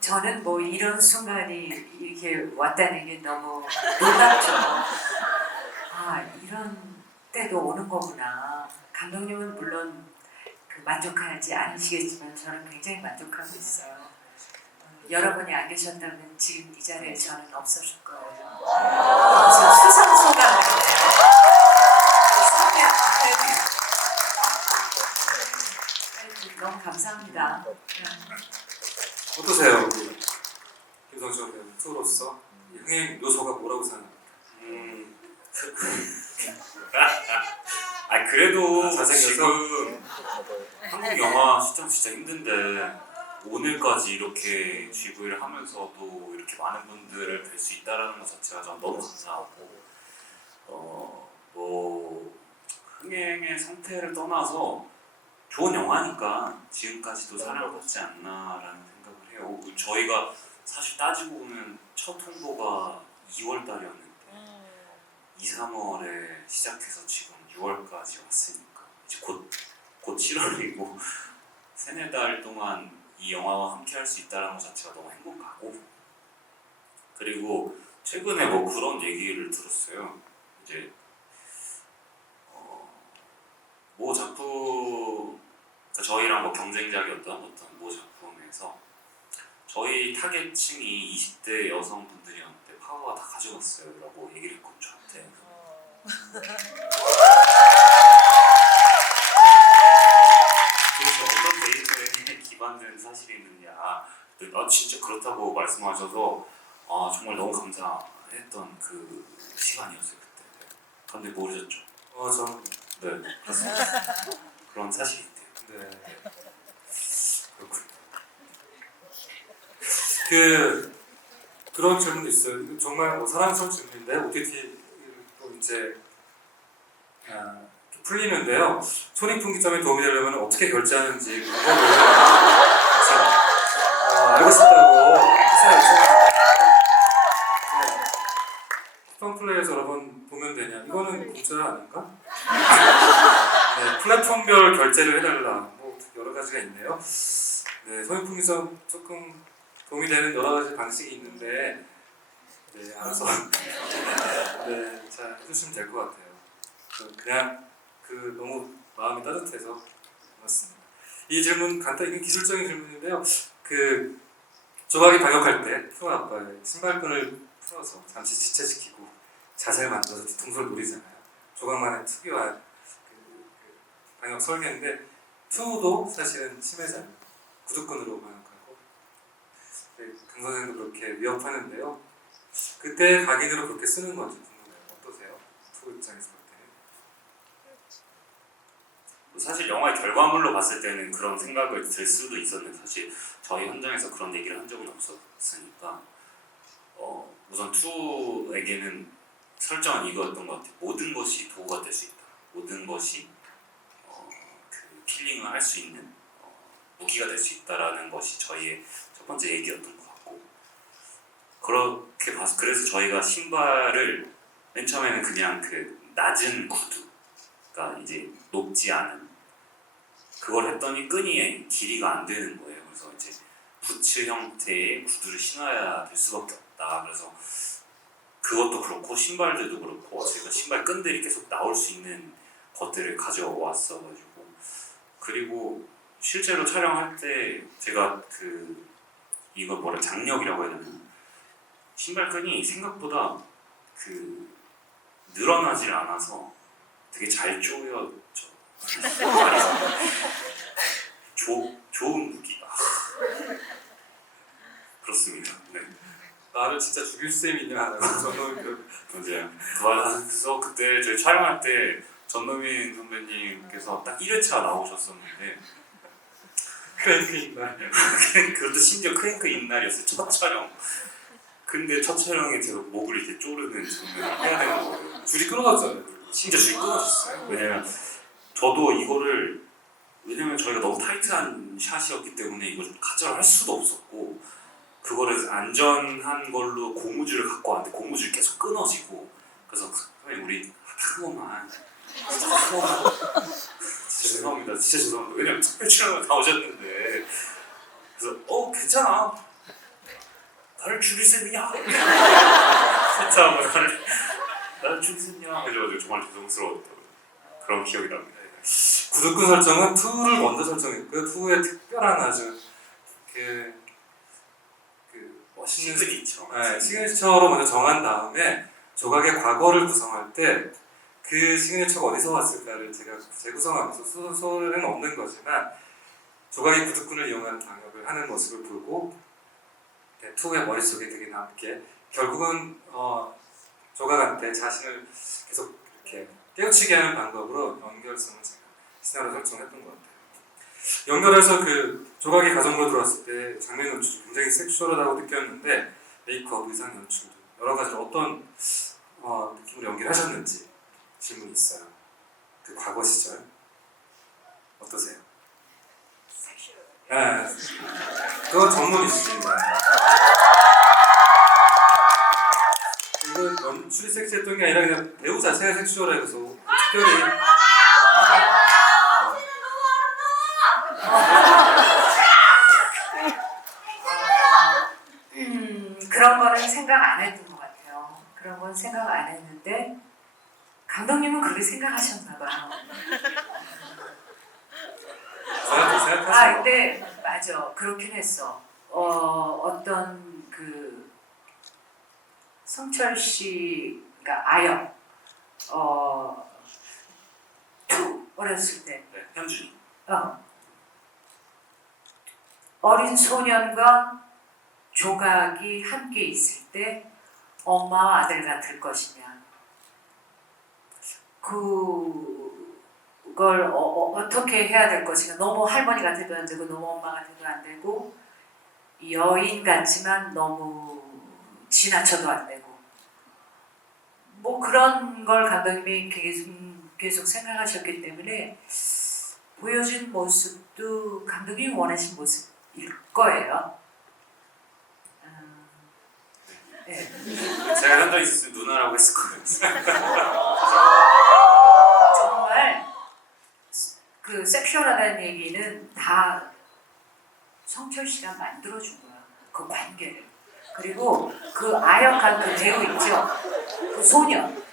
저는 이런 순간이 이렇게 왔다는 게 너무 놀랍죠. 이런 때도 오는 거구나. 감독님은 물론 만족하지 않으시겠지만 저는 굉장히 만족하고 있어요. 여러분이 안 계셨다면 지금 이 자리에 저는 없었을 거예요. 저 수상소감이네요. 너무 감사합니다. 어떠세요? 김성철 배우 투로서 이 흥행 요소가 뭐라고 생각합니까? 그래도 잘생겨서? 지금 한국 영화 시청 진짜 힘든데 오늘까지 이렇게 GV를 하면서도 이렇게 많은 분들을 뵐 수 있다는 것 자체가 전 너무 감사하고 흥행의 상태를 떠나서 좋은 영화니까 지금까지도 사랑받지 않나라는 생각을 해요. 저희가 사실 따지고 보면 첫 홍보가 2월 달이었는데 2, 3월에 시작해서 지금 6월까지 왔으니까 이제 곧 7월이고 3-4달 동안 이 영화와 함께 할 수 있다는 것 자체가 너무 행복하고 그리고 최근에 그런 얘기를 들었어요. 이제 모 작품 저희랑 경쟁작이었던 어떤 모 작품에서 저희 타겟층이 20대 여성분들이었는데 파워가 다 가져갔어요 라고 얘기를 했거든요 저한테. 도대체 어떤 데이터에 기반된 사실이 있느냐. 진짜 그렇다고 말씀하셔서 정말 너무 감사했던 그 시간이었어요 그때. 네. 근데 모르셨죠? 전 네, 그렇습니다. 그런 사실이 있대요. 네. 그렇군요. 그런 질문도 있어요. 이거 정말 사랑스러운 질문인데 OTT도 이제 풀리는데요. 손익분기점에 도움이 되려면 어떻게 결제하는지 그거를 알고 싶다고 회사에 요청했는데 쿠팡플레이에서 여러 번 보면 되냐? 이거는 공짜 아닌가? 네, 플랫폼별 결제를 해달라. 뭐 여러 가지가 있네요. 네, 손익분기점 조금 도움이 되는 여러 가지 방식이 있는데 네, 알아서 네, 잘 해주시면 될 것 같아요. 그냥 너무 마음이 따뜻해서 고맙습니다. 이 질문 간단히 기술적인 질문인데요. 조각이 방역할 때 푸 아빠의 신발끈을 풀어서 잠시 지체시키고 자세를 만들어서 뒤통수를 노리잖아요. 조각만의 특유한 방역 설계인데 투도 사실은 심해잖아요. 구두끈으로 방역하고 강 선생도 그렇게 위협하는데요. 그때 각인으로 그렇게 쓰는 건지 궁금해요. 어떠세요? 투 입장에서 볼 때는? 사실 영화의 결과물로 봤을 때는 그런 생각을 들 수도 있었는데 사실 저희 현장에서 그런 얘기를 한 적은 없었으니까 우선 2에게는 설정은 이거였던 것 같아요. 모든 것이 도구가 될 수 있다. 모든 것이 킬링을 할 수 있는 무기가 될 수 있다라는 것이 저희의 첫 번째 얘기였던 것 같고 그렇게 봐서 그래서 저희가 신발을 맨 처음에는 그냥 낮은 구두 그러니까 이제 높지 않은 그걸 했더니 끈이 길이가 안 되는 거예요. 그래서 이제 부츠 형태의 구두를 신어야 될 수밖에 없다. 그래서 그것도 그렇고 신발들도 그렇고 저희가 신발 끈들이 계속 나올 수 있는 것들을 가져왔어가지고 그리고 실제로 촬영할 때 제가 이거 장력이라고 해야 되나 신발 끈이 생각보다 늘어나질 않아서 되게 잘 조여져. 좋은 무기가 그렇습니다. 네. 나를 진짜 죽일 셈이냐 전놈이 맞아요. 그래서 그때 저희 촬영할 때 전노민 선배님께서 딱 1회차 나오셨었는데 크랭크 있나? 그것도 심지어 크랭크 인날이었어요. 첫 촬영. 근데 첫 촬영에 제가 목을 이렇게 조르는 장면을 해야 되는 거예요. 줄이 끊어졌잖아요. 진짜 줄이 끊어졌어요. 왜냐면 저도 왜냐면 저희가 너무 타이트한 샷이었기 때문에 이걸 가져할 수도 없었고 그거를 안전한 걸로 고무줄을 갖고 왔는데 고무줄이 계속 끊어지고 그래서 선생님 우리 한 번만 진짜 죄송합니다. 진짜 죄송합니다. 왜냐면 특별 출연을 다 오셨는데 그래서 괜찮아. 나를 죽일 셈이냐? 진짜 나를 죽일 셈이냐? 그래가지고 정말 죄송스러웠던 그런 기억이 납니다. 구두끈 설정은 2를 먼저 설정했고요. 2의 특별한 아주 멋있는 시그니처로 먼저 정한 다음에 조각의 과거를 구성할 때 그 시그니처가 어디서 왔을까를 제가 재구성하면서 소설은 없는 거지만 조각의 구두끈을 이용한 방역을 하는 모습을 보고 투의 머릿속에 되게 남게 결국은 조각한테 자신을 계속 이렇게 깨우치게 하는 방법으로 연결성을 제가 시나리오 설정했던 것 같아요. 연결해서 조각이 가정으로 들어왔을 때 장면 연출이 굉장히 섹슈얼하다고 느꼈는데 메이크업, 의상 연출도 여러 가지로 어떤 느낌으로 연기를 하셨는지 질문이 있어요. 과거 시절 어떠세요? 네, 그거 전문이십니다. 이거 연출이 섹시했던 게 아니라 그냥 배우 자체가 섹슈얼해서 특별히 그런 거는 생각 안 했던 것 같아요. 그런 건 생각 안 했는데 감독님은 그렇게 생각하셨나 봐요. 저한테 생각하시고 근데 맞아. 그렇긴 했어. 어떤 성철 씨가 아영 투 어렸을 때 네, 현준이. 어린 소년과 조각이 함께 있을 때 엄마와 아들 같을 것이냐, 그걸 어떻게 해야 될 것인가. 너무 할머니 같아도 안 되고 너무 엄마 같아도 안 되고 여인 같지만 너무 지나쳐도 안 되고, 뭐 그런 걸 감독님이 계속 생각하셨기 때문에 보여준 모습도 감독님이 원하신 모습일 거예요. 네. 제가 현장에 있었으면 누나라고 했을 거예요. 정말 그 섹슈얼하다는 얘기는 다 성철 씨가 만들어준 거야. 그 관계를. 그리고 그 아역한 그 배우 있죠. 그 소년.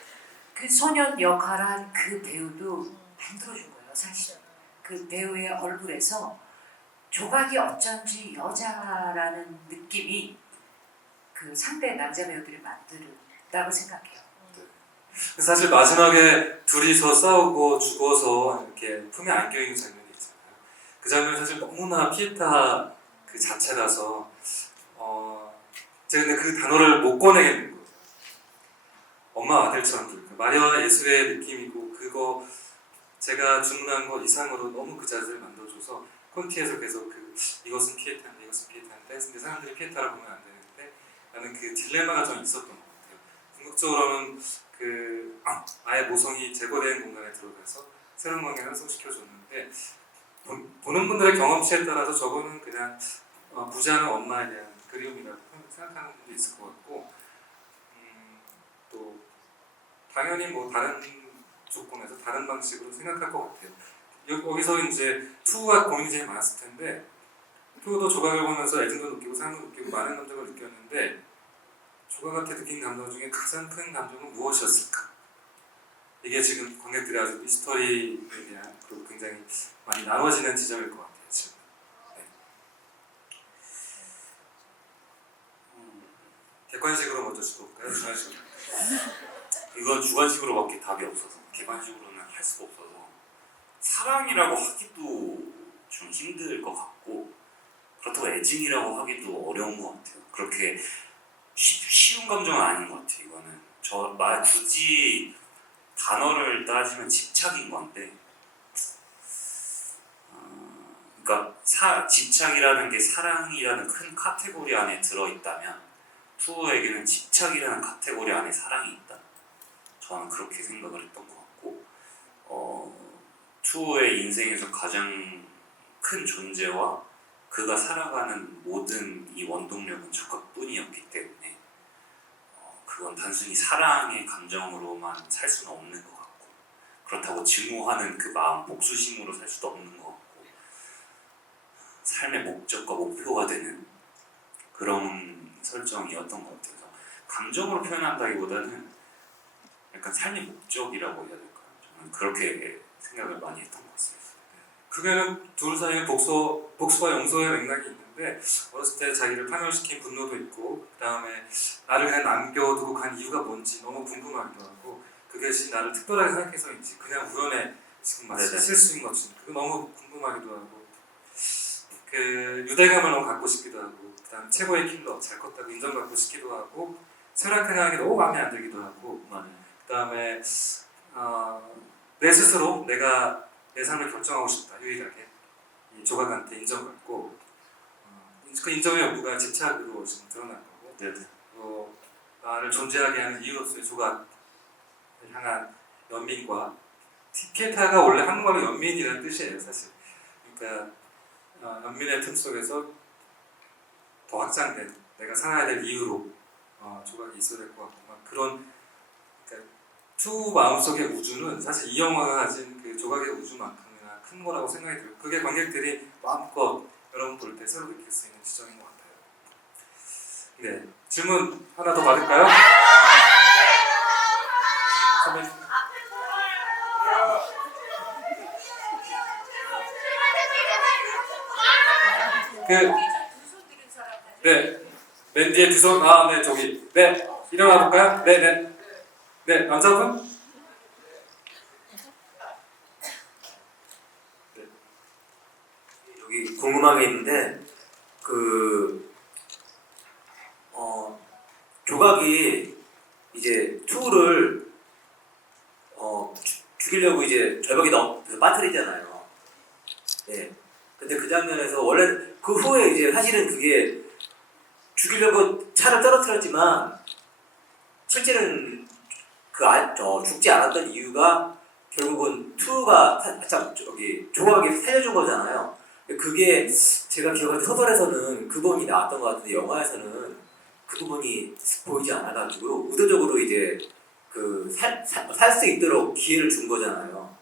그 소년 역할을 한 그 배우도 만들어준 거예요. 사실 그 배우의 얼굴에서 조각이 어쩐지 여자라는 느낌이 그 상대 남자 배우들이 만들었다고 생각해요. 사실 마지막에 둘이서 싸우고 죽어서 이렇게 품에 안겨 있는 장면이 있잖아요. 그 장면 사실 너무나 피에타 그 자체라서 제가 근데 그 단어를 못 꺼내겠는 거예요. 엄마 아들처럼 마리아 예수의 느낌이고, 그거 제가 주문한 것 이상으로 너무 그 자세를 만들어줘서 콘티에서 계속 이것은 피에타인데 이것은 피에타인데, 근데 사람들이 피에타라고 보면 안 되는데 라는 그 딜레마가 좀 있었던 것 같아요. 궁극적으로는 아예 모성이 제거된 공간에 들어가서 새로운 관계를 형성시켜줬는데, 보는 분들의 경험치에 따라서 저거는 그냥 부자는 엄마에 대한 그리움이라고 생각하는 분도 있을 것 같고, 또 당연히 뭐 다른 조건에서 다른 방식으로 생각할 것 같아요. 여기서 이제 투가 고민이 제일 많았을 텐데, 투도 조각을 보면서 애증도 느끼고 사랑도 느끼고 많은 감정을 느꼈는데, 조각한테 느낀 감정 중에 가장 큰 감정은 무엇이었을까? 이게 지금 관객들이 아주 미스터리에 대한 굉장히 많이 나눠지는 지점일 것 같아요. 지금. 네. 객관식으로 먼저 짚어볼까요? 주관식으로. 이건 주관식으로밖에 답이 없어서, 객관식으로는 할 수가 없어서 사랑이라고 하기도 좀 힘들 것 같고, 그렇다고 애증이라고 하기도 어려운 것 같아요. 그렇게 쉬운 감정은 아닌 것 같아요. 이거는 굳이 단어를 따지면 집착인 건데, 그러니까 집착이라는 게 사랑이라는 큰 카테고리 안에 들어있다면 투어에게는 집착이라는 카테고리 안에 사랑이 있다. 저는 그렇게 생각을 했던 것 같고, 투어의 인생에서 가장 큰 존재와 그가 살아가는 모든 이 원동력은 조각뿐이었기 때문에 그건 단순히 사랑의 감정으로만 살 수는 없는 것 같고, 그렇다고 증오하는 그 마음, 복수심으로 살 수도 없는 것 같고, 삶의 목적과 목표가 되는 그런 설정이었던 것 같아서, 감정으로 표현한다기보다는 약간 삶의 목적이라고 해야 될까요? 저는 그렇게 생각을 많이 했던 것 같습니다. 그게는 둘 사이에 복수와 용서의 맥락이 있는데, 어렸을 때 자기를 파멸시킨 분노도 있고, 그 다음에 나를 그냥 남겨두고 간 이유가 뭔지 너무 궁금하기도 하고, 그것이 나를 특별하게 생각해서인지 그냥 우연의 지금 마치 실수인 것인지 그거 너무 궁금하기도 하고, 그 유대감을 너무 갖고 싶기도 하고, 그 다음 최고의 킬러 잘 컸다고 인정받고 싶기도 하고, 쇠락해나는 게 너무 마음에 안 들기도 하고, 그 다음에 내 스스로 내가 내 삶을 결정하고 싶다, 유일하게 이 조각한테 인정받고, 그 인정의 욕구가 집착으로 지금 드러난 거고, 나를 존재하게 하는 이유로서의 조각을 향한 연민과, 피에타가 원래 한국말로 연민이라는 뜻이에요, 사실. 그러니까 연민의 틈 속에서 더 확장된 내가 살아야 될 이유로 조각이 있어야 될 것 같고, 막 그런, 그러니까 투 마음속의 우주는 사실 이 영화가 가진 그 조각의 우주만큼이나 큰 거라고 생각이 들어요. 그게 관객들이 마음껏 여러분 볼 때 새로 느낄 수 있는 지점인 것 같아요. 네, 질문 하나 더 받을까요? 네, 맨 뒤에 두 손, 네, 저기, 네, 일어나 볼까요? 네, 남자분? 궁금한 게 있는데 조각이 이제 투를 죽이려고 이제 절벽에 빠뜨리잖아요. 네. 근데 그 장면에서 원래 그 후에 이제 사실은 그게 죽이려고 차를 떨어뜨렸지만 실제는 죽지 않았던 이유가 결국은 투가 조각이 살려준 거잖아요. 그게 제가 기억할 때 소설에서는 그 부분이 나왔던 것 같은데 영화에서는 그 부분이 보이지 않아가지고 의도적으로 이제 살 수 있도록 기회를 준 거잖아요.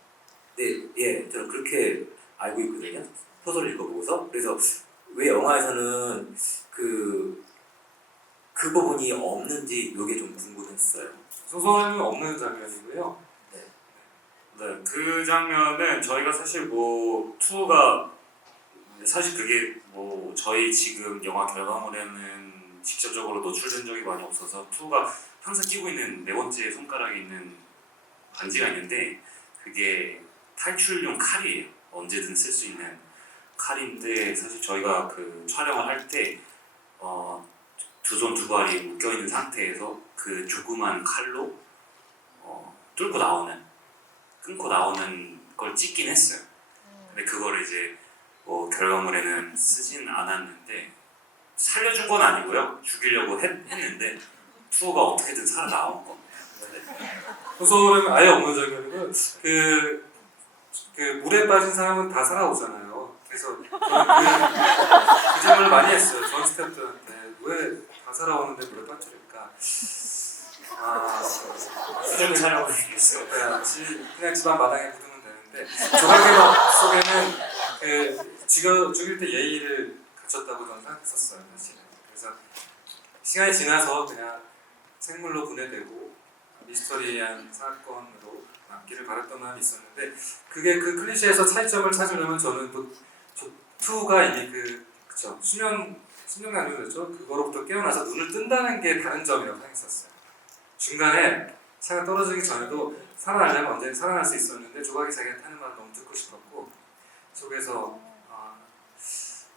근데 예, 저는 그렇게 알고 있거든요. 소설을 읽어보고서. 그래서 왜 영화에서는 그 부분이 없는지 이게 좀 궁금했어요. 소설에는 없는 장면이고요. 네, 그 장면은 저희가 사실 투가 사실 그게 저희 지금 영화 결과물에는 직접적으로 노출된 적이 많이 없어서 투가 항상 끼고 있는 네 번째 손가락에 있는 반지가 있는데 그게 탈출용 칼이에요. 언제든 쓸 수 있는 칼인데 사실 저희가 그 촬영을 할 때 두 손 두 발이 묶여 있는 상태에서 그 조그만 칼로 끊고 나오는 걸 찍긴 했어요. 근데 그거를 이제 결과물에는 쓰진 않았는데 살려준 건 아니고요. 죽이려고 했는데 투가 어떻게든 살아나온 겁니다. 소설에는 아예 없는 장면이고요. 그 물에 빠진 사람은 다 살아오잖아요. 그래서 저는 그 질문을 많이 했어요. 전 스태프들한테 왜 다 살아오는데 물에 빠뜨릴까? 수정 촬영을 했어요. 그냥 집안 마당에 묻으면 되는데 조각의 속에는 죽일 때 예의를 갖췄다고 저는 생각했었어요. 사실은. 그래서 시간이 지나서 그냥 생물로 분해되고 미스터리한 사건으로 남기를 바랐던 마음이 있었는데 그게 그 클리셰에서 차이점을 찾으려면 저는 또 2가 이미 수면 강조였죠. 그거로부터 깨어나서 눈을 뜬다는 게 다른 점이라고 생각했었어요. 중간에 차가 떨어지기 전에도 살아나려면 언제든 살아날 수 있었는데 조각이 자기가 타는 말을 너무 듣고 싶었고 속에서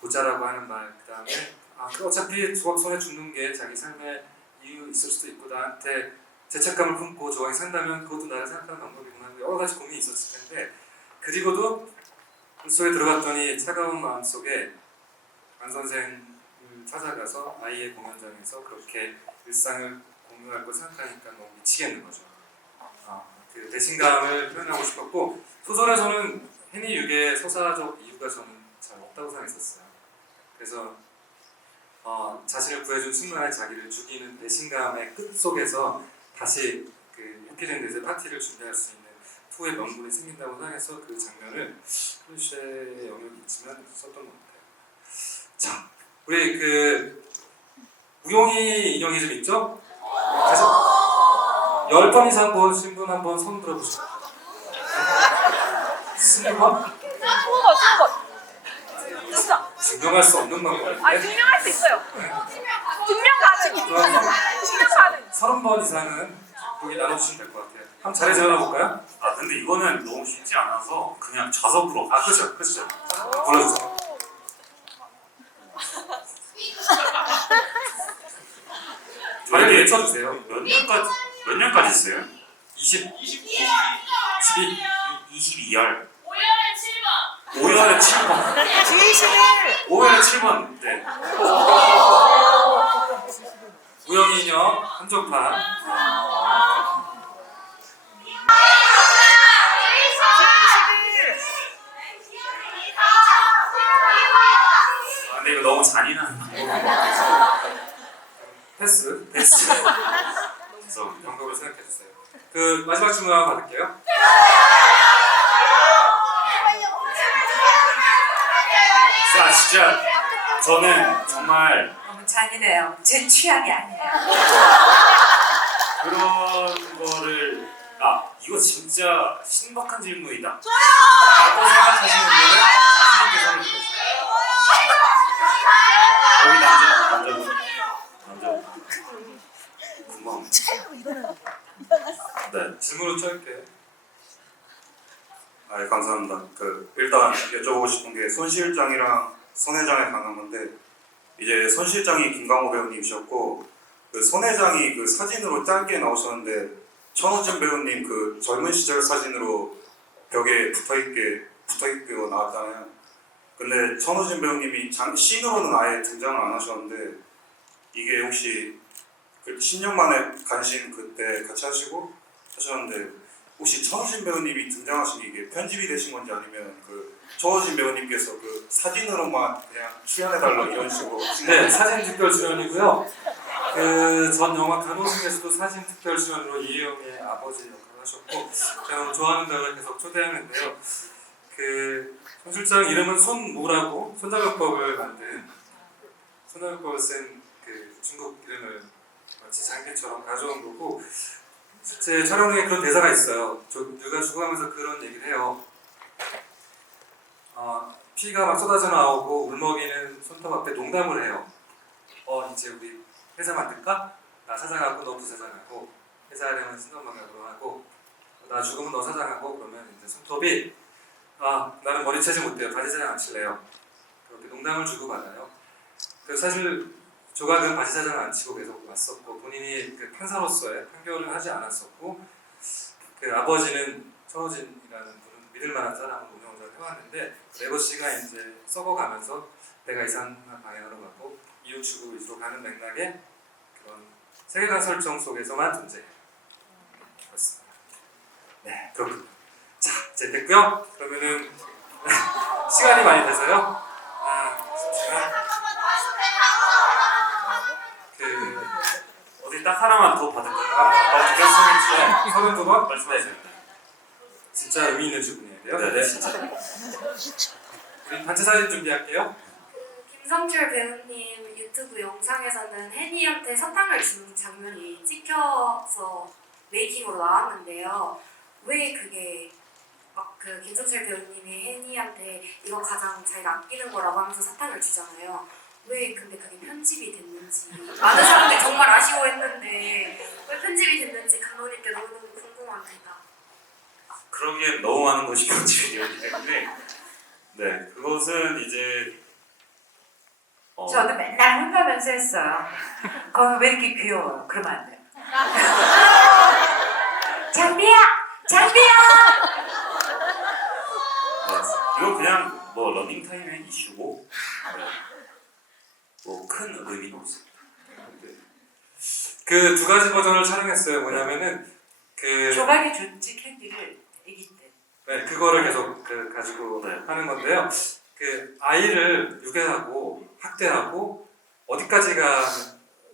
보자라고 하는 말 그 다음에 어차피 조각 손에 죽는 게 자기 삶의 이유 있을 수도 있고 나한테 죄책감을 품고 조각이 산다면 그것도 나를 생각하는 방법이구나 여러 가지 고민이 있었을 텐데 그리고도 물속에 들어갔더니 차가운 마음속에 안 선생을 찾아가서 아이의 공연장에서 그렇게 일상을 공유할 걸 생각하니까 너무 미치겠는 거죠. 그 배신감을 표현하고 싶었고 소설에서는 해니 육의 서사적 이유가 저는 잘 없다고 생각했었어요. 그래서 자신을 구해준 순간에 자기를 죽이는 배신감의 끝 속에서 다시 그 해피랜드에서 파티를 준비할 수 있는 투의 명분이 생긴다고 생각해서 그 장면을 클리셰의 영역이 있지만 썼던 것 같아요. 자, 우리 우용이 인형이 좀 있죠? 다시 10번 이상 보신 분 한번 손 들어보시죠. 20번? 20번. 진짜. 증명할 수 없는 방법인데. 증명할 수 있어요. 증명 가능. 증명 가능. 30번 이상은 여기 나눠주시면 될 것 같아요. 한번 자리 잡아볼까요? 근데 이거는 너무 쉽지 않아서 그냥 자서 불어. 그렇죠. 불러주세요. 자리를 외쳐주세요. 몇 년까지 있어요? 22. 22열. 5열에 7번. 5열에 7번. 5열에 7번. 네. 우영이 인형 한정판. 근데 이거 너무 잔인한. 패스. 그래서 방법을 생각해주세요. 마지막 질문 하나 받을게요. 진짜 저는 정말 너무 잔인해요. 제 취향이 아니에요. 그런 거를 이거 진짜 신박한 질문이다 라고 생각하시는 분은 자신있게 손을 들어주세요. 여기 남자 궁금합니다. 네. 질문을 쳐볼게요. 예, 감사합니다. 일단 여쭤보고 싶은 게 손 실장이랑 손 회장에 관한 건데 이제 손 실장이 김강호 배우님이셨고 손 회장이 사진으로 짧게 나오셨는데 천호진 배우님 젊은 시절 사진으로 벽에 붙어있고 나왔잖아요. 근데 천호진 배우님이 씬으로는 아예 등장을 안 하셨는데 이게 혹시 10년 만에 간신 그때 같이 하셨는데 혹시 천호진 배우님이 등장하신 게 이게 편집이 되신 건지 아니면 천호진 배우님께서 사진으로만 그냥 출연해달라 이런 식으로 네, 사진 특별 출연이고요. 전 영화 간호승에서도 사진 특별 출연으로 이혜영의 아버지 역할을 하셨고 제가 너무 좋아하는 배우를 계속 초대하는데요. 손 실장 이름은 손무라고 손자병법을 쓴 중국 이름을 마치 장기처럼 가져온 거고 제 촬영 중에 그런 대사가 있어요. 누가 죽어가면서 그런 얘기를 해요. 피가 막 쏟아져 나오고 울먹이는 손톱 앞에 농담을 해요. 이제 우리 회사 만들까? 나 사장하고 너 부사장하고 회사 하려면 신동방으로 하고 나 죽으면 너 사장하고 그러면 이제 손톱이 나는 머리 채지 못해요. 바지사장 안 칠래요. 그렇게 농담을 주고받아요. 사실 조각은 바지사장을 안 치고 계속 왔었고 본인이 판사로서의 판결을 하지 않았었고 아버지는 천호진이라는 분은 믿을 만한 사람으로 운영을 해왔는데 레거시가 이제 썩어가면서 내가 이상한 방향으로 가고 이웃 추구 위주로 가는 맥락의 그런 세계관 설정 속에서만 존재해요. 그렇습니다. 네, 그렇군요. 자, 이제 됐고요. 그러면은 시간이 많이 돼서요. 어디 딱 하나만 더 받을까요? 네, 32번 말씀해주세요. 진짜 의미 있는 질문이에요. 네, 진짜. 우리 단체 사진 준비할게요. 김성철 배우님 유튜브 영상에서는 혜니한테 사탕을 주는 장면이 찍혀서 메이킹으로 나왔는데요. 왜 그게 김성철 배우님이 혜니한테 이거 가장 자기가 아끼는 거라고 하면서 사탕을 주잖아요. 왜 근데 그게 편집이 됐는지 많은 사람들이 정말 아쉬워했는데 왜 편집이 됐는지 감독님께 너무너무 궁금합니다. 그러기엔 너무 많은 것이 편집이 되었기 때문에 네, 그것은 이제 저도 맨날 혼나면서 했어요. 거기 왜 이렇게 귀여워요? 그러면 안 돼요. 장비야! 장비야! 이건 그냥 러닝타임의 이슈고 큰 의미는 없습니다. 두 가지 버전을 촬영했어요. 뭐냐면은 조각이 줬지 캔디를 아기 때. 네, 그거를 계속 가지고 하는 건데요. 아이를 유괴하고 학대하고 어디까지 갈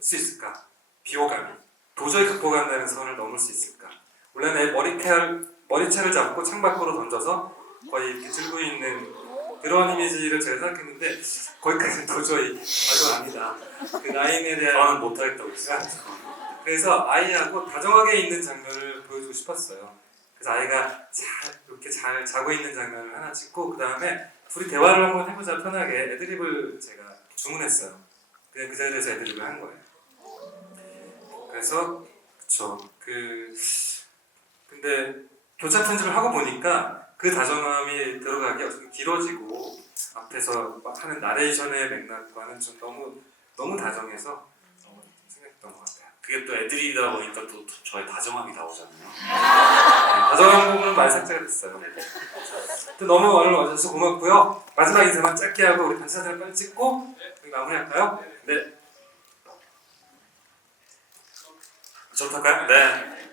수 있을까? 비호감이 도저히 극복한다는 선을 넘을 수 있을까? 원래 내 머리채를 잡고 창밖으로 던져서 거의 이렇게 들고 있는 그런 이미지를 제가 생각했는데 거기까지는 도저히 아니다. 라인에 대한 저는 못하겠다고 했어요. 그래서 아이하고 다정하게 있는 장면을 보여주고 싶었어요. 그래서 아이가 이렇게 잘 자고 있는 장면을 하나 찍고 그 다음에 둘이 대화를 한번 해보자 편하게 애드립을 제가 주문했어요. 그냥 그 자리에서 애드립을 한 거예요. 그래서 근데 교차 편집을 하고 보니까 그 다정함이 들어가기 어떻게 길어지고 앞에서 막 하는 나레이션의 맥락과는 좀 너무 다정해서 생각했던 것 같아요. 그게 또 애들이다 보니까 또 저의 다정함이 나오잖아요. 다정한 부분은 많이 삭제가 됐어요. 또 너무 오늘 와주셔서 고맙고요. 마지막 인사만 짧게 하고 우리 단체 사진을 빨리 찍고 마무리할까요? 네. 저부터 할까요? 네.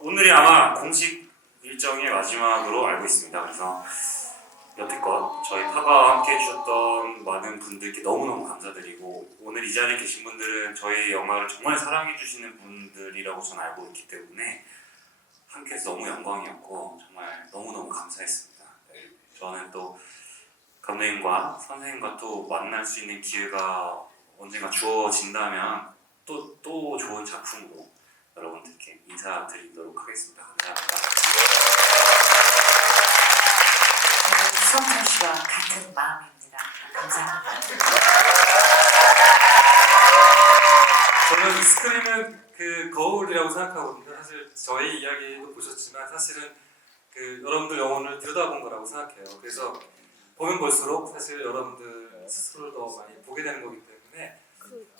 오늘이 아마 공식 일정의 마지막으로 알고 있습니다. 그래서 여태껏 저희 파가와 함께 해주셨던 많은 분들께 너무너무 감사드리고 오늘 이 자리에 계신 분들은 저희 영화를 정말 사랑해주시는 분들이라고 저는 알고 있기 때문에 함께해서 너무 영광이었고 정말 너무너무 감사했습니다. 네, 저는 또 감독님과 선생님과 또 만날 수 있는 기회가 언젠가 주어진다면 또 좋은 작품으로 여러분들께 인사드리도록 하겠습니다. 감사합니다. 성철 씨와 같은 마음입니다. 감사합니다. 저는 스크림은 거울이라고 생각하거든요. 사실 저희 이야기도 보셨지만 사실은 그 여러분들 영혼을 들여다본 거라고 생각해요. 그래서 보면 볼수록 사실 여러분들 스스로를 더 많이 보게 되는 거기 때문에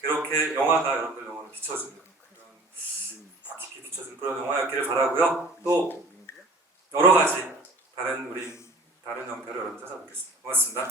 그렇게 영화가 여러분들 영혼을 비춰주는 그런 깊이 비춰주는 그런 영화였기를 바라고요. 또 여러 가지 다른 영화를 여러분 찾아뵙겠습니다. 고맙습니다.